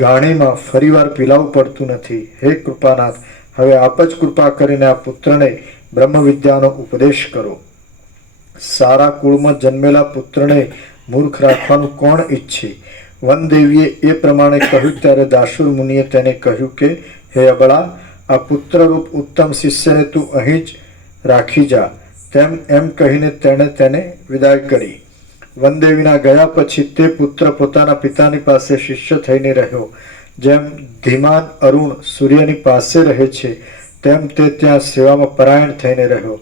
ગાણીમાં ફરીવાર પીલાવું પડતું નથી. હે કૃપાનાથ, હવે આપ જ કૃપા કરીને આ પુત્રને બ્રહ્મ વિદ્યાનો ઉપદેશ કરો. સારા કુળમાં જન્મેલા પુત્રને મૂર્ખ રાખવાનું કોણ ઈચ્છે? વનદેવીએ એ પ્રમાણે કહ્યું ત્યારે દાસુર મુનિએ તેને કહ્યું કે હે અબળા, આ પુત્રરૂપ ઉત્તમ શિષ્યને તું અહીં જ રાખી જા. એમ કહીને તેણે તેને વિદાય કરી. વનદેવીના ગયા પછી તે પુત્ર પોતાના પિતાની પાસે શિષ્ય થઈને રહ્યો. જેમ ધીમાન અરુણ સૂર્યની પાસે રહે છે તેમ તે ત્યાં સેવામાં પરાયણ થઈને રહ્યો.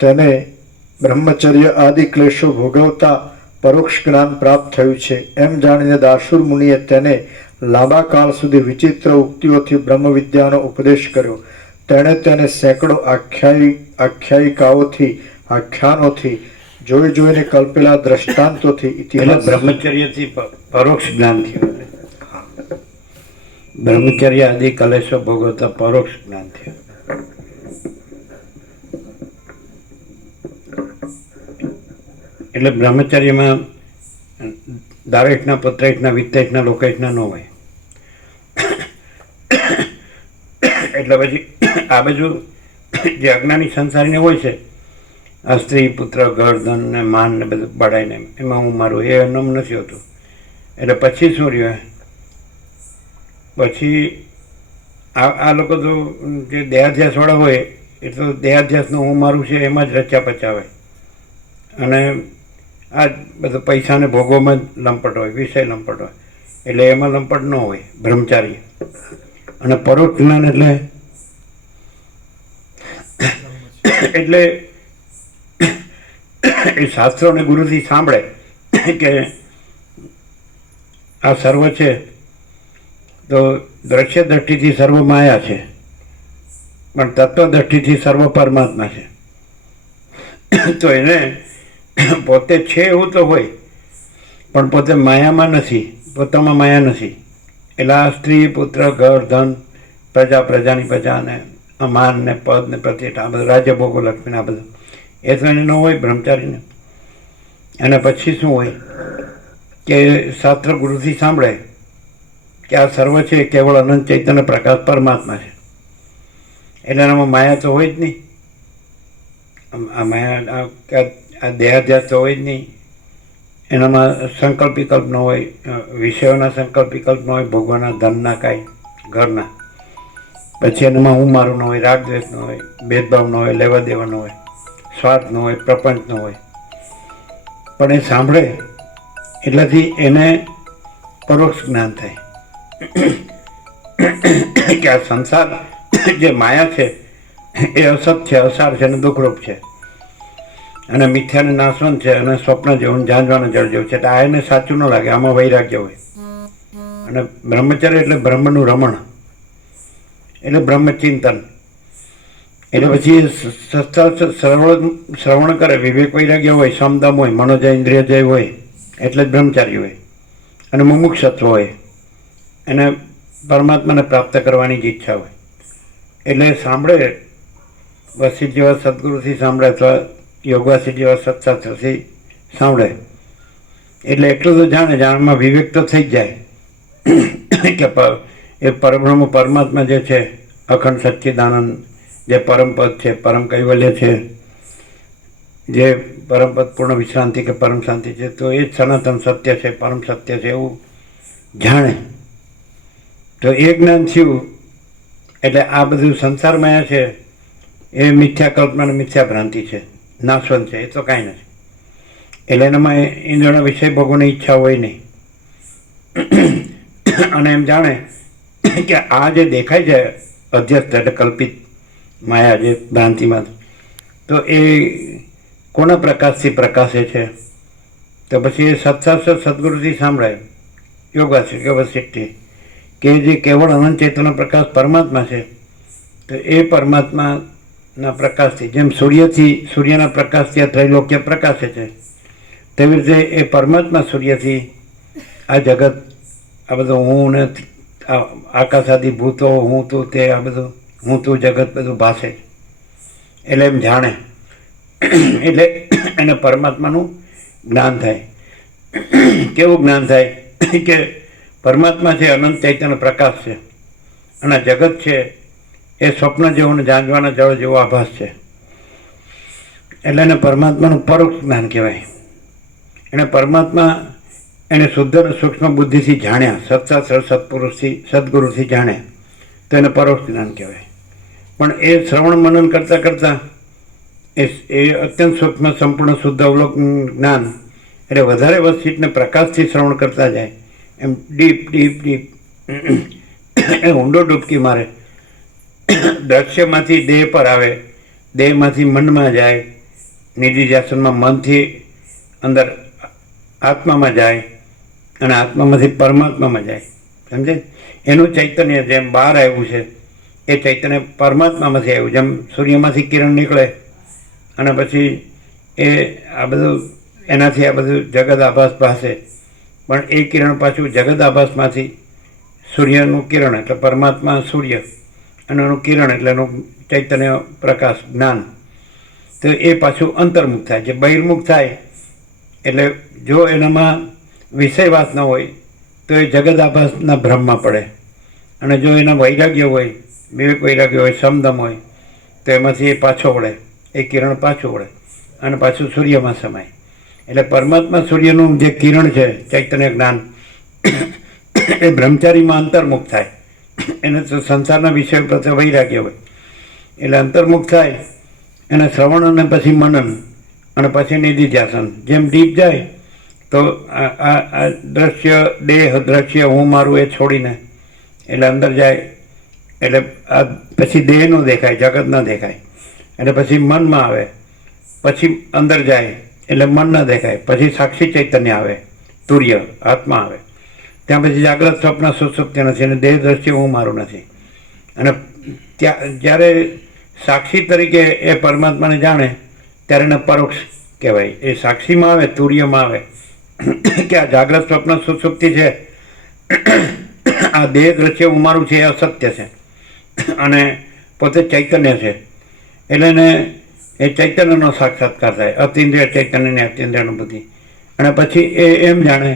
તેને બ્રહ્મચર્ય આદિ ક્લેશો ભોગવતા પરોક્ષ જ્ઞાન પ્રાપ્ત થયું છે એમ જાણીને દાસુર મુનિએ તેને લાંબા કાળ સુધી વિચિત્ર ઉક્તિઓથી બ્રહ્મ વિદ્યાનો ઉપદેશ કર્યો. તેણે તેને સેંકડો આખ્યાયિકાઓથી આખ્યાનોથી જોઈને કલ્પેલા દ્રષ્ટાંતોથી ઇતિહાસ બ્રહ્મચર્યથી પરોક્ષ જ્ઞાન થયું. બ્રહ્મચર્ય આદિ કલેશો ભોગવતા પરોક્ષ જ્ઞાન થયું. એટલે બ્રહ્મચર્યમાં દારેશના, પત્રેશના, વિત્તેશના, લોકેશના ન હોય. એટલે પછી આ બાજુ જે અજ્ઞાની સંસારીને હોય છે, આ સ્ત્રી, પુત્ર, ઘર, ધન ને માન ને બધું બળાઈને એમાં હું મારું એ એમનું નથી હોતું. એટલે પછી શું રહ્યું? પછી આ લોકો તો જે દેહાધ્યાસવાળા હોય એ તો દેહાધ્યાસનું હું મારું છે એમાં જ રચ્યા પચાવે અને આ બધું પૈસાને ભોગવમાં જ લંપટ હોય, વિષય લંપટ હોય. એટલે એમાં લંપટ ન હોય બ્રહ્મચારી. અને પરોક્ષ જ્ઞાન એટલે એ શાસ્ત્રોને ગુરુથી સાંભળે કે આ સર્વ છે તો દ્રશ્ય દ્રષ્ટિથી સર્વ માયા છે, પણ તત્વ દ્રષ્ટિથી સર્વ પરમાત્મા છે. તો એને પોતે છે એવું તો હોય, પણ પોતે માયામાં નથી, પોતામાં માયા નથી. એટલે આ સ્ત્રી પુત્ર ઘર ધન પ્રજાની પ્રજા ને માન ને પદ ને પ્રતિષ્ઠા આ બધું રાજ્ય ભોગો લક્ષ્મી આ બધું એ તો એને ન હોય બ્રહ્મચારીને. અને પછી શું હોય કે શાસ્ત્ર ગુરુથી સાંભળે કે આ સર્વ છે કેવળ અનંત ચૈતન્ય પ્રકાશ પરમાત્મા છે. એટલે એનામાં માયા તો હોય જ નહીં, આ માયા આ દેહાધ્યાસ તો હોય જ નહીં. એનામાં સંકલ્પ વિકલ્પ ન હોય, વિષયોના સંકલ્પ વિકલ્પ ન હોય, ભોગવાના ધનના કાંઈ ઘરના. પછી એનામાં હું મારું ન હોય, રાગ દ્વેષ ન હોય, ભેદભાવ ન હોય, લેવા દેવા ન હોય, સ્વાર્થ ન હોય, પ્રપંચ ન હોય. પણ એ સાંભળે એટલેથી એને પરોક્ષ જ્ઞાન થાય કે આ સંસાર જે માયા છે એ અસત છે, અસાર છે અને દુઃખરૂપ છે અને મિથ્યાને નાશવંત છે અને સ્વપ્ન જેવું ઝાંઝવાના જળ જેવું છે. એટલે આ એને સાચું ન લાગે, આમાં વૈરાગ્ય હોય. અને બ્રહ્મચર્ય એટલે બ્રહ્મનું રમણ, એટલે બ્રહ્મચિંતન. એટલે પછી શ્રવણ કરે, વિવેક વૈરાગ્ય હોય, સમદમ હોય, મનોજય ઇન્દ્રિય જય હોય, એટલે જ બ્રહ્મચારી હોય. અને મુમુક્ષત્વ હોય, એને પરમાત્માને પ્રાપ્ત કરવાની જ ઈચ્છા હોય. એટલે સાંભળે, વસિષ્ઠ જેવા સદગુરુથી સાંભળે અથવા યોગવાસિષ્ઠ જેવા સત્શાસ્ત્રથી સાંભળે એટલે એટલું તો જાણમાં વિવેક તો થઈ જ જાય કે એ પરબ્રહ્મ પરમાત્મા જે છે, અખંડ સચ્ચિદાનંદ જે પરમપદ છે, પરમ કૈવલ્ય છે, જે પરમપદ પૂર્ણ વિશ્રાંતિ કે પરમ શાંતિ છે, તો એ જ સનાતન સત્ય છે, પરમ સત્ય છે એવું જાણે. તો એ જ્ઞાન થયું એટલે આ બધું સંસાર માયા છે એ મિથ્યા કલ્પના અને મિથ્યા ભ્રાંતિ છે, નાશવંત છે, એ તો કાંઈ નથી. એટલે એનામાં ઇન્દ્રના વિષય ભોગવવાની ઈચ્છા હોય નહીં. અને એમ જાણે કે આ જે દેખાય છે અધ્યસ્ત એટલે કલ્પિત માયા જે ભ્રાંતિમાં, તો એ કોના પ્રકાશથી પ્રકાશે છે? તો પછી એ સત્શાસ્ત્ર સદગુરુથી સાંભળાય, યોગવાસિષ્ઠથી, કે જે કેવળ અનંત ચેતનનો પ્રકાશ પરમાત્મા છે. તો એ પરમાત્માના પ્રકાશથી, જેમ સૂર્યના પ્રકાશથી આ ત્રૈલોક્ય પ્રકાશે છે, તેવી રીતે એ પરમાત્મા સૂર્યથી આ જગત, આ બધું હું ને આકાશાદી ભૂતો, હું તું તે, આ બધું હું તું જગત બધું ભાસે. એટલે એમ જાણે એટલે એને પરમાત્માનું જ્ઞાન થાય. કેવું જ્ઞાન થાય કે પરમાત્મા છે અનંત ચૈતન્ય પ્રકાશ છે અને જગત છે એ સ્વપ્ન જેવું ને ઝાંઝવાના જળ જેવો આભાસ છે. એટલે એને પરમાત્માનું પરોક્ષ જ્ઞાન કહેવાય. એને પરમાત્મા એને શુદ્ધ અને સૂક્ષ્મ બુદ્ધિથી જાણ્યા, સત્શાસ્ત્ર સત્પુરુષથી સદગુરુથી જાણ્યા, તો એને પરોક્ષ જ્ઞાન કહેવાય. પણ એ શ્રવણ મનન કરતાં કરતાં એ અત્યંત સૂક્ષ્મ સંપૂર્ણ શુદ્ધ અવલોકન જ્ઞાન એટલે વધારે વસ્તીને પ્રકાશથી શ્રવણ કરતા જાય, એમ ડીપ ડીપ ડીપ એ ઊંડો ડૂબકી મારે. દ્રશ્યમાંથી દેહ પર આવે, દેહમાંથી મનમાં જાય, નિધિધ્યાસનમાં મનથી અંદર આત્મામાં જાય અને આત્મામાંથી પરમાત્મામાં જાય. સમજે? એનું ચૈતન્ય જેમ બહાર આવ્યું છે એ ચૈતન્ય પરમાત્મામાંથી આવ્યું. જેમ સૂર્યમાંથી કિરણ નીકળે અને પછી એ આ બધું એનાથી આ બધું જગત આભાસ ભાસે, પણ એ કિરણ પાછું જગત આભાસમાંથી સૂર્યનું કિરણ એટલે પરમાત્મા સૂર્ય અને એનું કિરણ એટલે એનું ચૈતન્ય પ્રકાશ જ્ઞાન, તો એ પાછું અંતર્મુખ થાય. જે બહિર્મુખ થાય એટલે જો એનામાં વિષયવાસ ન હોય તો એ જગત આભાસના ભ્રમમાં પડે, અને જો એના વૈરાગ્ય હોય, વિવેક વૈરાગ્ય હોય, સમદમ હોય, તો એમાંથી એ પાછો વળે, એ કિરણ પાછું વળે અને પાછું સૂર્યમાં સમાય. એટલે પરમાત્મા સૂર્યનું જે કિરણ છે ચૈતન્ય જ્ઞાન એ બ્રહ્મચારીમાં અંતર્મુખ થાય. એને તો સંસારના વિષય પ્રત્યે વૈરાગ્ય હોય એટલે અંતર્મુખ થાય. એને શ્રવણ અને પછી મનન અને પછી નિધિધ્યાસન, જેમ ડીપ જાય તો આ દ્રશ્ય દેહ દ્રશ્ય હું મારું એ છોડીને એટલે અંદર જાય. એટલે આ પછી દેહ ન દેખાય, જગત ન દેખાય. એટલે પછી મનમાં આવે, પછી અંદર જાય એટલે મન ન દેખાય. પછી સાક્ષી ચૈતન્ય આવે, તુર્ય આત્મા આવે. ત્યાં પછી જાગ્રત સ્વપ્ન સુષુપ્તિ નથી અને દેહ દ્રષ્ટિ હું મારું નથી. અને જ્યારે સાક્ષી તરીકે એ પરમાત્માને જાણે ત્યારે એને પરોક્ષ કહેવાય. એ સાક્ષીમાં આવે, તુર્યમાં આવે કે આ જાગ્રત સ્વપ્ન સુષુપ્તિ છે, આ દેહ દ્રશ્ય હું મારું છે એ અસત્ય છે અને પોતે ચૈતન્ય છે. એટલે એને એ ચૈતન્યનો સાક્ષાત્કાર થાય, અતિન્દ્રિય ચૈતન્યની અતિન્દ્રિય અનુભૂતિ. અને પછી એ એમ જાણે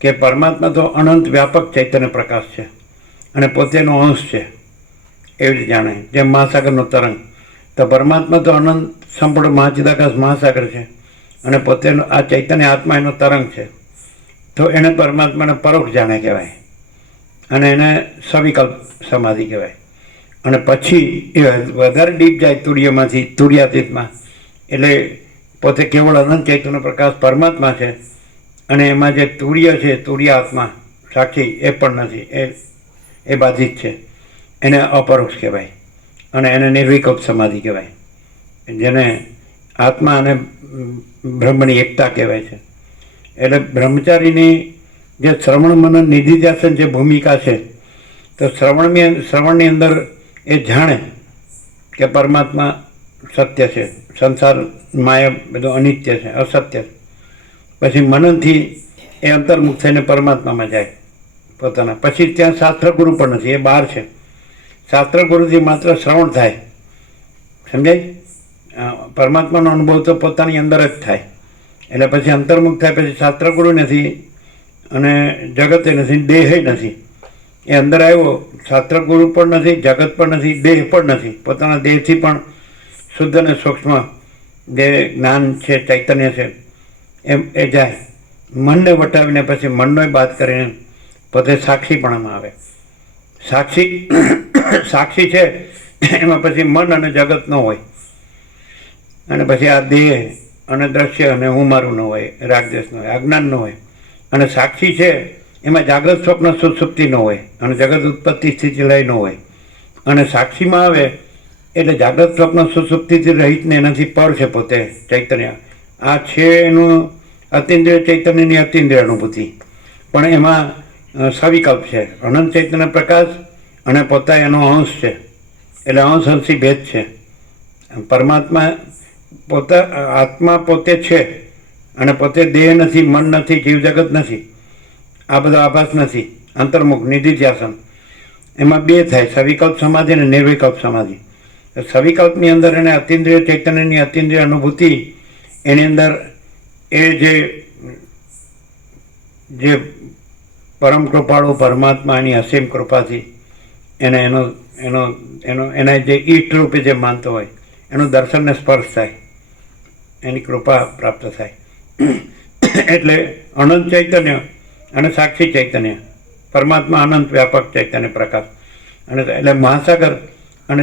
કે પરમાત્મા તો અનંત વ્યાપક ચૈતન્ય પ્રકાશ છે અને પોતેનો અંશ છે, એવી રીતે જાણે. જેમ મહાસાગરનો તરંગ, તો પરમાત્મા તો અનંત સંપૂર્ણ મહાચિદાકાશ મહાસાગર છે અને પોતેનો આ ચૈતન્ય આત્મા એનો તરંગ છે. તો એને પરમાત્માને પરોક્ષ જાણે કહેવાય અને એને સવિકલ્પ સમાધિ કહેવાય. અને પછી એ વધારે ડીપ જાય તુર્યમાંથી તુર્યાતીતમાં, એટલે પોતે કેવળ અનંત ચૈતન્ય પ્રકાશ પરમાત્મા છે અને એમાં જે તુર્ય છે, તુર્ય આત્મા સાક્ષી એ પણ નથી, એ બાધિત છે. એને અપરોક્ષ કહેવાય અને એને નિર્વિકલ્પ સમાધિ કહેવાય, જેને આત્મા અને બ્રહ્મની એકતા કહેવાય છે. એટલે બ્રહ્મચારીની જે શ્રવણ મનન નિધિધ્યાસન જે ભૂમિકા છે, તો શ્રવણની અંદર એ જાણે કે પરમાત્મા સત્ય છે, સંસાર માયા બધું અનિત્ય છે, અસત્ય છે. પછી મનનથી એ અંતર્મુખ થઈને પરમાત્મામાં જાય પોતાના. પછી ત્યાં શાસ્ત્રગુરુ પણ નથી, એ બહાર છે. શાસ્ત્રગુરુથી માત્ર શ્રવણ થાય, સમજાય? પરમાત્માનો અનુભવ તો પોતાની અંદર જ થાય. એટલે પછી અંતર્મુખ થાય પછી શાસ્ત્રગુરુ નથી અને જગતે નથી, દેહ નથી. એ અંદર આવ્યો, શાસ્ત્રગુરુ પણ નથી, જગત પણ નથી, દેહ પણ નથી. પોતાના દેહથી પણ શુદ્ધ અને સૂક્ષ્મ જે જ્ઞાન છે, ચૈતન્ય છે, એમ એ જાય. મનને વટાવીને પછી મનનો બાદ કરીને પોતે સાક્ષીપણામાં આવે. સાક્ષી છે એમાં પછી મન અને જગત ન હોય અને પછી આ દેહ અને દ્રશ્ય અને હું મારું ન હોય, રાગદ્વેષ ન હોય, અજ્ઞાન ન હોય. અને સાક્ષી છે એમાં જાગ્રત સ્વપ્ન સુષુપ્તિ ન હોય અને જગત ઉત્પત્તિ સ્થિતિ લય ન હોય. અને સાક્ષીમાં આવે એટલે જાગ્રત સ્વપ્ન સુષુપ્તિથી રહિતને એનાથી પર છે પોતે ચૈતન્ય. આ છે એનું અતિન્દ્રિય ચૈતન્યની અતિન્દ્રિય અનુભૂતિ, પણ એમાં સવિકલ્પ છે, અનંત ચૈતન્ય પ્રકાશ અને પોતા એનો અંશ છે. એટલે અંશ અંશી ભેદ છે. પરમાત્મા આત્મા પોતે છે અને પોતે દેહ નથી, મન નથી, જીવજગત નથી, આ બધો આભાસ નથી. અંતર્મુખ નિધિધ્યાસન એમાં બે થાય, સવિકલ્પ સમાધિ અને નિર્વિકલ્પ સમાધિ. સવિકલ્પની અંદર એને અતિન્દ્રિય ચૈતન્યની અતિન્દ્રિય અનુભૂતિ, એની અંદર એ જે પરમ કૃપાળુ પરમાત્માની અસીમ કૃપાથી એને એના જે ઈષ્ટ રૂપે જે માનતો હોય એનું દર્શનને સ્પર્શ થાય, એની કૃપા પ્રાપ્ત થાય. એટલે અનંત ચૈતન્ય અને સાક્ષી ચૈતન્ય, પરમાત્મા અનંત વ્યાપક ચૈતન્ય પ્રકાશ. અને એટલે મહાસાગર અને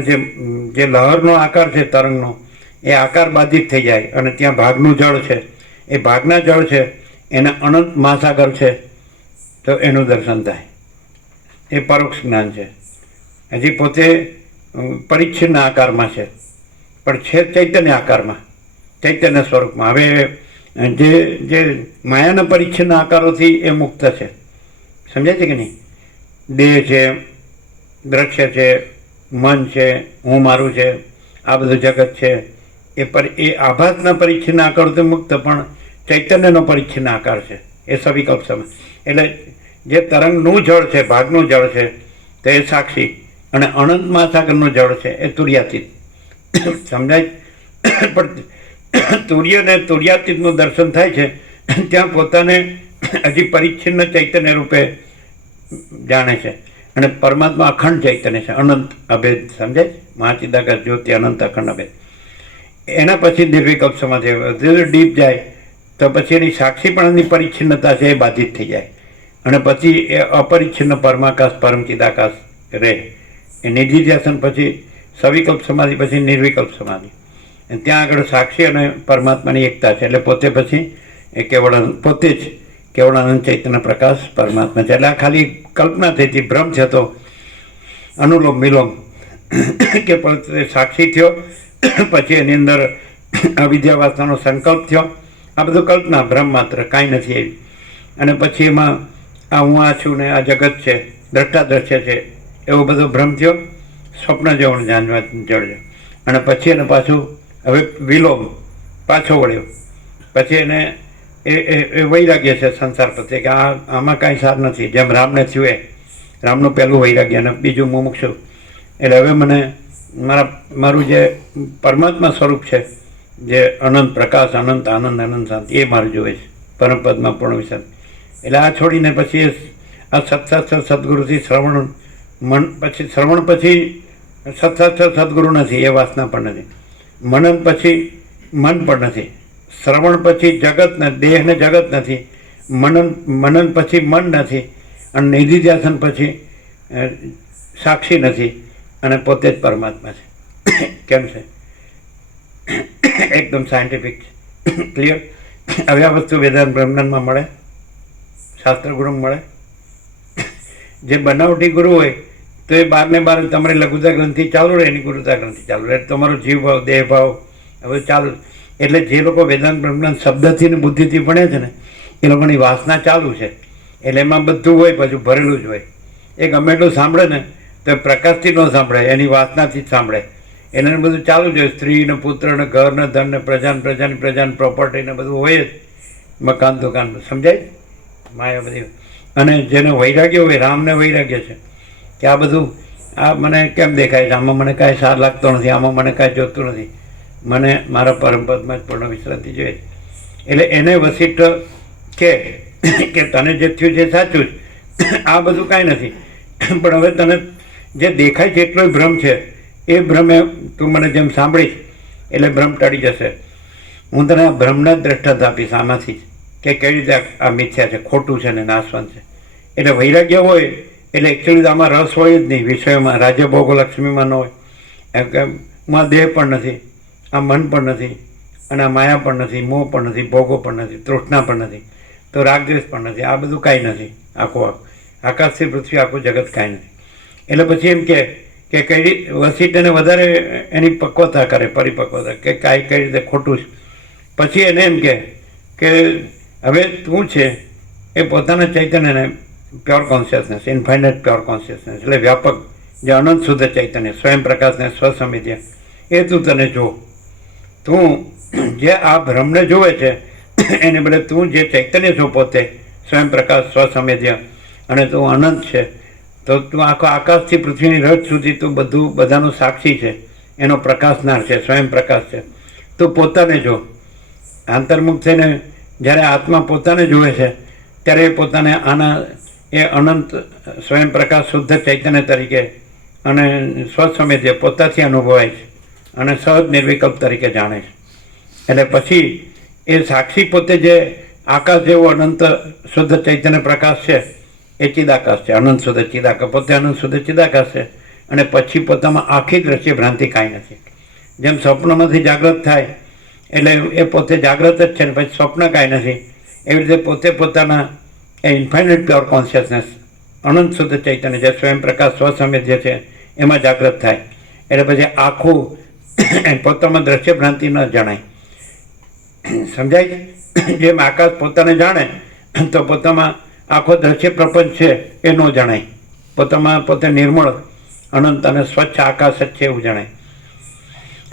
જે લહરનો આકાર છે તરંગનો, એ આકાર બાધિત થઈ જાય અને ત્યાં ભાગનું જળ છે, એ ભાગના જળ છે એને અનંત મહાસાગર છે, તો એનું દર્શન થાય. એ પરોક્ષ જ્ઞાન છે. હજી પોતે પરિચ્છિન્ન આકારમાં છે પણ છે ચૈતન્ય આકારમાં, ચૈતન્ય સ્વરૂપમાં. હવે જે માયાના પરિચ્છિન્ન આકારોથી એ મુક્ત છે, સમજાય છે કે નહીં? દેહ છે, દ્રશ્ય છે, મન છે, હું મારું છે, આ બધું જગત છે, એ આભાસના પરિચ્છિન્ન આકારોથી મુક્ત, પણ ચૈતન્યનો પરિચ્છિન્ન આકાર છે, એ સવિકલ્પ સમય. એટલે જે તરંગનું જળ છે, ભાગનું જળ છે, તો એ સાક્ષી, અને અનંત મહાસાગરનું જળ છે એ તુર્યાતીત. સમજાય? પણ તુર્ય ને તુર્યાતીતનું દર્શન થાય છે ત્યાં પોતાને હજી પરિચ્છિન્ન ચૈતન્ય રૂપે જાણે છે અને પરમાત્મા અખંડ ચૈતન્ય છે, અનંત અભેદ. સમજાય? મહાચિદાકાશ જ્યોતિ અનંત અખંડ અભેદ. એના પછી નિર્વિકલ્પ સમાધિ ડીપ જાય તો પછી એની સાક્ષીપણાની પરિચ્છિન્નતા છે એ બાધિત થઈ જાય અને પછી એ અપરિચ્છિન્ન પરમાકાશ પરમચિદાકાશ રહે. એ નિધિધ્યાસન પછી સવિકલ્પ સમાધિ, પછી નિર્વિકલ્પ સમાધિ. ત્યાં આગળ સાક્ષી અને પરમાત્માની એકતા છે. એટલે પોતે પછી એ પોતે જ કેવળ અનંત ચૈતન્ય પ્રકાશ પરમાત્મા છે. એટલે આ ખાલી કલ્પના થઈ હતી, ભ્રમ થતો, અનુલોમ વિલોમ કે પોતે સાક્ષી થયો, પછી એની અંદર અવિદ્યા વાસનાનો સંકલ્પ થયો આ બધું કલ્પના, ભ્રમ માત્ર, કાંઈ નથી એવી. અને પછી એમાં આ હું આ છું ને આ જગત છે, દ્રષ્ટા દ્રશ્ય છે, એવો બધો ભ્રમ થયો, સ્વપ્ન જેવું જાણવા ચડ્યો. અને પછી એને પાછું હવે વિલોમ પાછો વળ્યો. પછી એને એ વૈરાગ્ય છે સંસાર પ્રત્યે કે આમાં કાંઈ સાર નથી. જેમ રામને થયું એ રામનું પહેલું વૈરાગ્ય અને બીજું મુમુક્ષુ. એટલે હવે મને મારું જે પરમાત્મા સ્વરૂપ છે, જે અનંત પ્રકાશ, અનંત આનંદ, અનંત શાંતિ, એ મારું જોવે છે પરમપદમાં પૂર્ણ વિચાર. એટલે આ છોડીને પછી આ સત્શાસ્ત્ર સદગુરુથી શ્રવણ પછી શ્રવણ પછી સત્શાસ્ત્ર સદગુરુ નથી, એ વાસના પણ નથી. મનન પછી મન પણ નથી. શ્રવણ પછી જગત દેહ ને જગત નથી. મનન પછી મન નથી. અને નિધિધ્યાસન પછી સાક્ષી નથી. અને પોતે જ પરમાત્મા છે. કેમ છે? એકદમ સાયન્ટિફિક છે. ક્લિયર? હવે આ વસ્તુ વેદાંત બ્રહ્માંડમાં મળે, શાસ્ત્ર ગુરુ મળે. જે બનાવટી ગુરુ હોય તો એ બાર ને બાર તમારી લઘુતા ગ્રંથિ ચાલુ રહે, એની ગુરુતા ગ્રંથિ ચાલુ રહે, તમારો જીવ ભાવ, દેહ ભાવ હવે ચાલુ. એટલે જે લોકો વેદાંત બ્રહ્માંડ શબ્દથી ને બુદ્ધિથી ભણે છે ને, એ લોકોની વાસના ચાલુ છે. એટલે એમાં બધું હોય, પાછું ભરેલું જ હોય. એ ગમે એટલું સાંભળે ને તો પ્રકાશથી ન સાંભળે, એની વાસનાથી જ સાંભળે. એને બધું ચાલુ જ હોય. સ્ત્રી ને પુત્ર ને ઘર ને ધન ને પ્રજાની પ્રોપર્ટી ને બધું હોય જ, મકાન દુકાન. સમજાય? માયા બધી. અને જેને વૈરાગ્ય હોય, રામને વૈરાગ્ય છે કે આ બધું આ મને કેમ દેખાય છે, આમાં મને કાંઈ સાર લાગતો નથી, આમાં મને કાંઈ જોતું નથી, મને મારા પરમપદમાં જ પૂર્ણ વિશ્રાંતિ જોઈએ. એટલે એને વસિષ્ઠ કે તને જે થયું છે સાચું જ, આ બધું કાંઈ નથી. પણ હવે તને જે દેખાય છે એટલો ભ્રમ છે, એ ભ્રમે તું મને જેમ સાંભળીશ એટલે ભ્રમ ટળી જશે. હું તને આ ભ્રમના જ દ્રષ્ટાંત આપીશ આમાંથી જ, કે કેવી રીતે આ મિથ્યા છે, ખોટું છે ને નાશવંત છે. એટલે વૈરાગ્ય હોય એટલે એકચ્યુઅલી આમાં રસ હોય જ નહીં વિષયોમાં, રાજ્ય ભોગો લક્ષ્મીમાં ન હોય. એમ કે માં દેહ પણ નથી, આ મન પણ નથી, અને આ માયા પણ નથી, મોહ પણ નથી, ભોગો પણ નથી, તૃષ્ણા પણ નથી, તો રાગદ્વેષ પણ નથી. આ બધું કાંઈ નથી. આખું આકાશથી પૃથ્વી આખું જગત કાંઈ નથી. એટલે પછી એમ કે કઈ વસિષ્ઠને વધારે એની પક્વતા કરે, પરિપક્વતા, કે કાંઈ કઈ રીતે ખોટું છે. પછી એને એમ કે હવે તું છે એ પોતાના ચૈતન્યને pure consciousness, infinite pure consciousness, એટલે વ્યાપક જે અનંત શુદ્ધ ચૈતન્ય, સ્વયં પ્રકાશને સ્વસમિધ્ય, એ તું તને જો. તું જે આ ભ્રમને જોવે છે એને બદલે તું જે ચૈતન્ય છો પોતે, સ્વયં પ્રકાશ સ્વસમિધ્ય, અને તું અનંત છે, તો તું આખો આકાશથી પૃથ્વીની રજ સુધી તું બધાનું સાક્ષી છે, એનો પ્રકાશનાર છે, સ્વયં પ્રકાશ છે. તું પોતાને જો. આંતરમુખ થઈને જ્યારે આત્મા પોતાને જુએ છે ત્યારે એ પોતાને એ અનંત સ્વયં પ્રકાશ શુદ્ધ ચૈતન્ય તરીકે અને સ્વસમિધ્ય પોતાથી અનુભવાય છે અને સહજ નિર્વિકલ્પ તરીકે જાણે છે. એટલે પછી એ સાક્ષી પોતે જે આકાશ જેવો અનંત શુદ્ધ ચૈતન્ય પ્રકાશ છે, એ ચિદાકાશ છે, અનંત શુદ્ધ ચિદાકાશ, પોતે અનંત શુદ્ધ ચિદાકાશ છે. અને પછી પોતામાં આખી દ્રશ્ય ભ્રાંતિ કાંઈ નથી. જેમ સ્વપ્નમાંથી જાગૃત થાય એટલે એ પોતે જાગૃત જ છે ને પછી સ્વપ્ન કાંઈ નથી, એવી રીતે પોતે પોતાના એ ઇન્ફાઇનાઇટ પ્યોર કોન્શિયસનેસ, અનંત શુદ્ધ ચૈતન્ય જે સ્વયં પ્રકાશ સ્વસમિધ્ય છે, એમાં જાગૃત થાય. એટલે પછી આખું પોતામાં દ્રશ્ય ભ્રાંતિ ન જણાય. સમજાય? જેમ આકાશ પોતાને જાણે તો પોતામાં આખો દ્રશ્ય પ્રપંચ છે એ ન જણાય. પોતામાં પોતે નિર્મળ અનંત અને સ્વચ્છ આકાશ જ છે એવું જણાય.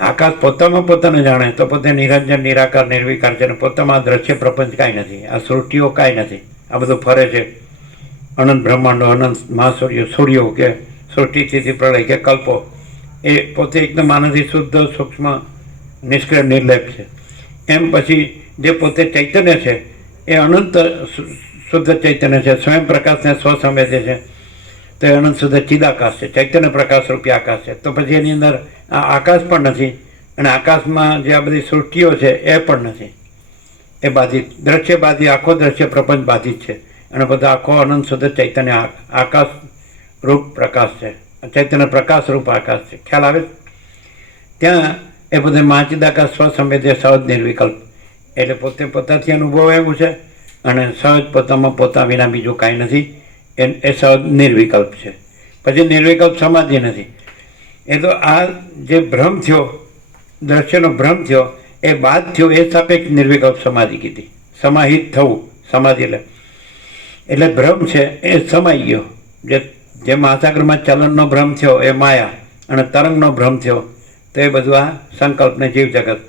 આકાશ પોતામાં પોતાને જાણે તો પોતે નિરંજન, નિરાકાર, નિર્વિકાર છે, અને પોતામાં દ્રશ્ય પ્રપંચ કાંઈ નથી, આ સૃષ્ટિઓ કાંઈ નથી. આ બધું ફરે છે, અનંત બ્રહ્માંડો, અનંત સૂર્યો કે સૃષ્ટિ સ્થિતિ પ્રલય કે કલ્પો, એ પોતે એકદમ આનાથી શુદ્ધ સૂક્ષ્મ નિષ્ક્રિય નિર્લેપ છે. એમ પછી જે પોતે ચૈતન્ય છે એ અનંત શુદ્ધ ચૈતન્ય છે, સ્વયં પ્રકાશને સ્વસંવેદે છે, તો એ અનંત શુદ્ધ ચિદાકાશ છે, ચૈતન્ય પ્રકાશ રૂપી આકાશ છે. તો પછી એની અંદર આ આકાશ પણ નથી, અને આકાશમાં જે આ બધી સૃષ્ટિઓ છે એ પણ નથી. એ બાધિત, દ્રશ્ય બાધિત, આખો દ્રશ્ય પ્રપંચ બાધિત છે. અને બધો આખો અનંત શુદ્ધ ચૈતન્ય આકાશ રૂપ પ્રકાશ છે, ચૈતન્ય પ્રકાશ રૂપ આકાશ છે. ખ્યાલ આવે? ત્યાં એ બધે મહાચિદાકાશ સ્વસંવેદ્ય સહજ નિર્વિકલ્પ, એટલે પોતે પોતાથી અનુભવ એવું છે, અને સહજ પોતામાં પોતા વિના બીજું કાંઈ નથી, એ સહજ નિર્વિકલ્પ છે. પછી નિર્વિકલ્પ સમાધિ નથી. એ તો આ જે ભ્રમ થયો, દ્રશ્યનો ભ્રમ થયો, એ બાદ થયો એ સાપેક્ષ નિર્વિકલ્પ સમાધિ કીધી. સમાહિત થવું, સમાધિ એટલે ભ્રમ છે એ સમાઈ ગયો. જે મહાસાગરમાં ચલનનો ભ્રમ થયો એ માયા, અને તરંગનો ભ્રમ થયો તો એ બધું આ સંકલ્પને જીવ જગત,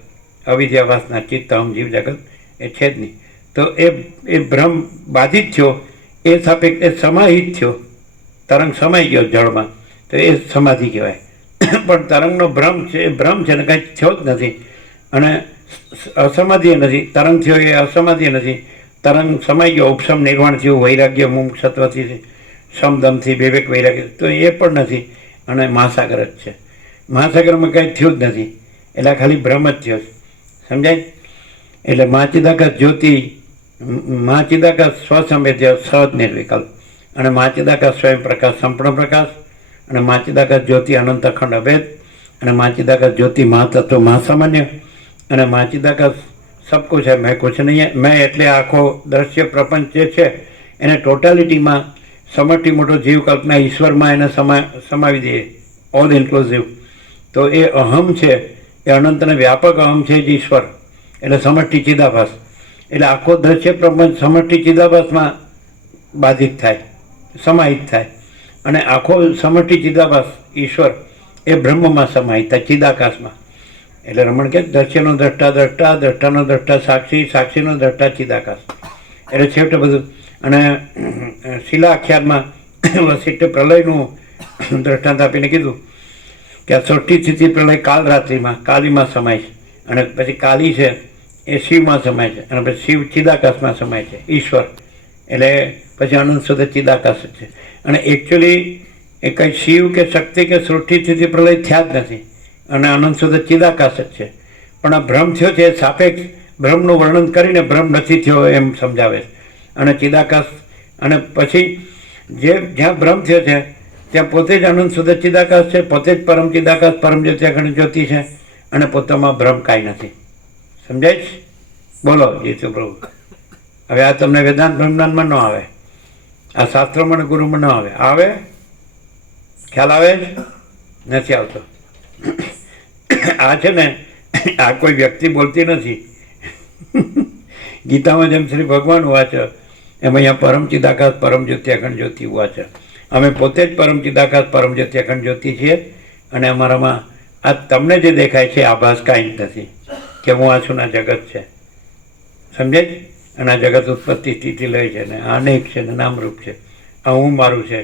અવિદ્યા વાસના ચિત્ત અહમ જીવ જગત એ છે જ નહીં. તો એ ભ્રમ બાધિત થયો એ સાપેક્ષ એ સમાહિત થયો, તરંગ સમાઈ ગયો જળમાં, તો એ સમાધિ કહેવાય. પણ તરંગનો ભ્રમ છે એ ભ્રમ છે ને કંઈ થયો જ નથી, અને અસમાધિ નથી. તરંગ થયો એ અસમાધિ નથી. તરંગ સમાઈ ગયો, ઉપશમ નિર્વાણ થયું, વૈરાગ્ય મુમુક્ષત્વથી, સમદમથી, વિવેક વૈરાગ્ય, તો એ પણ નથી. અને મહાસાગર જ છે. મહાસાગરમાં કંઈ થયું જ નથી, એટલે ખાલી ભ્રમ જ થયો. સમજાય? એટલે મહાચિદાકાશ જ્યોતિ, મહાચિદાકાશ સ્વસંવેદ્ય સહજ નિર્વિકલ્પ, અને મહાચિદાકાશ સ્વયં પ્રકાશ સંપૂર્ણ પ્રકાશ, અને મહાચિદાકાશ જ્યોતિ અનંત અખંડ અભેદ, અને મહાચિદાકાશ જ્યોતિ મહાતત્વ મહાસામાન્ય, અને મહાચિદાકાશ સબ કુછ है मैं कुछ नहीं है. मैं એટલે આખો દ્રશ્ય પ્રપંચ જે છે એને ટોટાલિટીમાં સમષ્ટિ મોટો જીવ કલ્પના ઈશ્વરમાં એને સમાવી દઈએ, ઓલ ઇન્ક્લુઝિવ. તો એ અહમ છે એ અનંત અને વ્યાપક અહમ છે જ ઈશ્વર, એટલે સમષ્ટિ ચિદાભાસ. એટલે આખો દ્રશ્ય પ્રપંચ સમષ્ટિ ચિદાભાસમાં બાધિત થાય, સમાહિત થાય, અને આખો સમષ્ટિ ચિદાભાસ ઈશ્વર એ બ્રહ્મમાં સમાહિત થાય, ચિદાકાશમાં. એટલે રમણ કે દ્રશ્યનો દ્રષ્ટા દ્રષ્ટા, દ્રષ્ટાનો દ્રષ્ટા સાક્ષી, સાક્ષીનો દ્રષ્ટા ચિદાકાશ. એટલે છેવટે બધું. અને શિલા આખ્યાનમાં વસિષ્ઠ પ્રલયનું દ્રષ્ટાંત આપીને કીધું કે આ સૃષ્ટિ સ્થિતિ પ્રલય કાલ રાત્રિમાં, કાલીમાં સમાય છે, અને પછી કાલી છે એ શિવમાં સમાય છે, અને પછી શિવ ચિદાકાશમાં સમાય છે, ઈશ્વર. એટલે પછી અનંત સુધી ચિદાકાશ જ છે. અને એકચ્યુઅલી એ કંઈ શિવ કે શક્તિ કે સૃષ્ટિ સ્થિતિ પ્રલય થયા જ નથી, અને અનંત સુધી ચિદાકાશ જ છે. પણ આ ભ્રમ થયો છે એ સાપેક્ષ ભ્રમનું વર્ણન કરીને ભ્રમ નથી થયો એમ સમજાવે છે. અને ચિદાકાશ, અને પછી જ્યાં ભ્રમ થયો છે ત્યાં પોતે જ અનંત સુધી ચિદાકાશ છે, પોતે જ પરમ ચિદાકાશ, પરમ જ્યોતિ અખંડ જ્યોતિ છે, અને પોતામાં ભ્રમ કાંઈ નથી. સમજાય છે? બોલો જીતુ પ્રભુ. હવે આ તમને વેદાંત બ્રહ્માંડમાં ન આવે, આ શાસ્ત્રોમાં અને ગુરુમાં ન આવે. આવે? ખ્યાલ આવે જ નથી આવતો. આ છે ને, આ કોઈ વ્યક્તિ બોલતી નથી. ગીતામાં જેમ શ્રી ભગવાન વાંચ એમ અહીંયા પરમ ચિદાકાશ પરમ જ્યોતિ અખંડ જ્યોતિ વાંચ. અમે પોતે જ પરમ ચિદાકાશ પરમ જ્યોતિ અખંડ જ્યોતિ છીએ, અને અમારામાં આ તમને જે દેખાય છે આભાસ કાંઈ જ નથી કે હું આ છું, ના જગત છે. સમજે જ? અને આ જગત ઉત્પત્તિ સ્થિતિ લે છે, ને આ અનેક છે, ને નામરૂપ છે. આ હું મારું છે,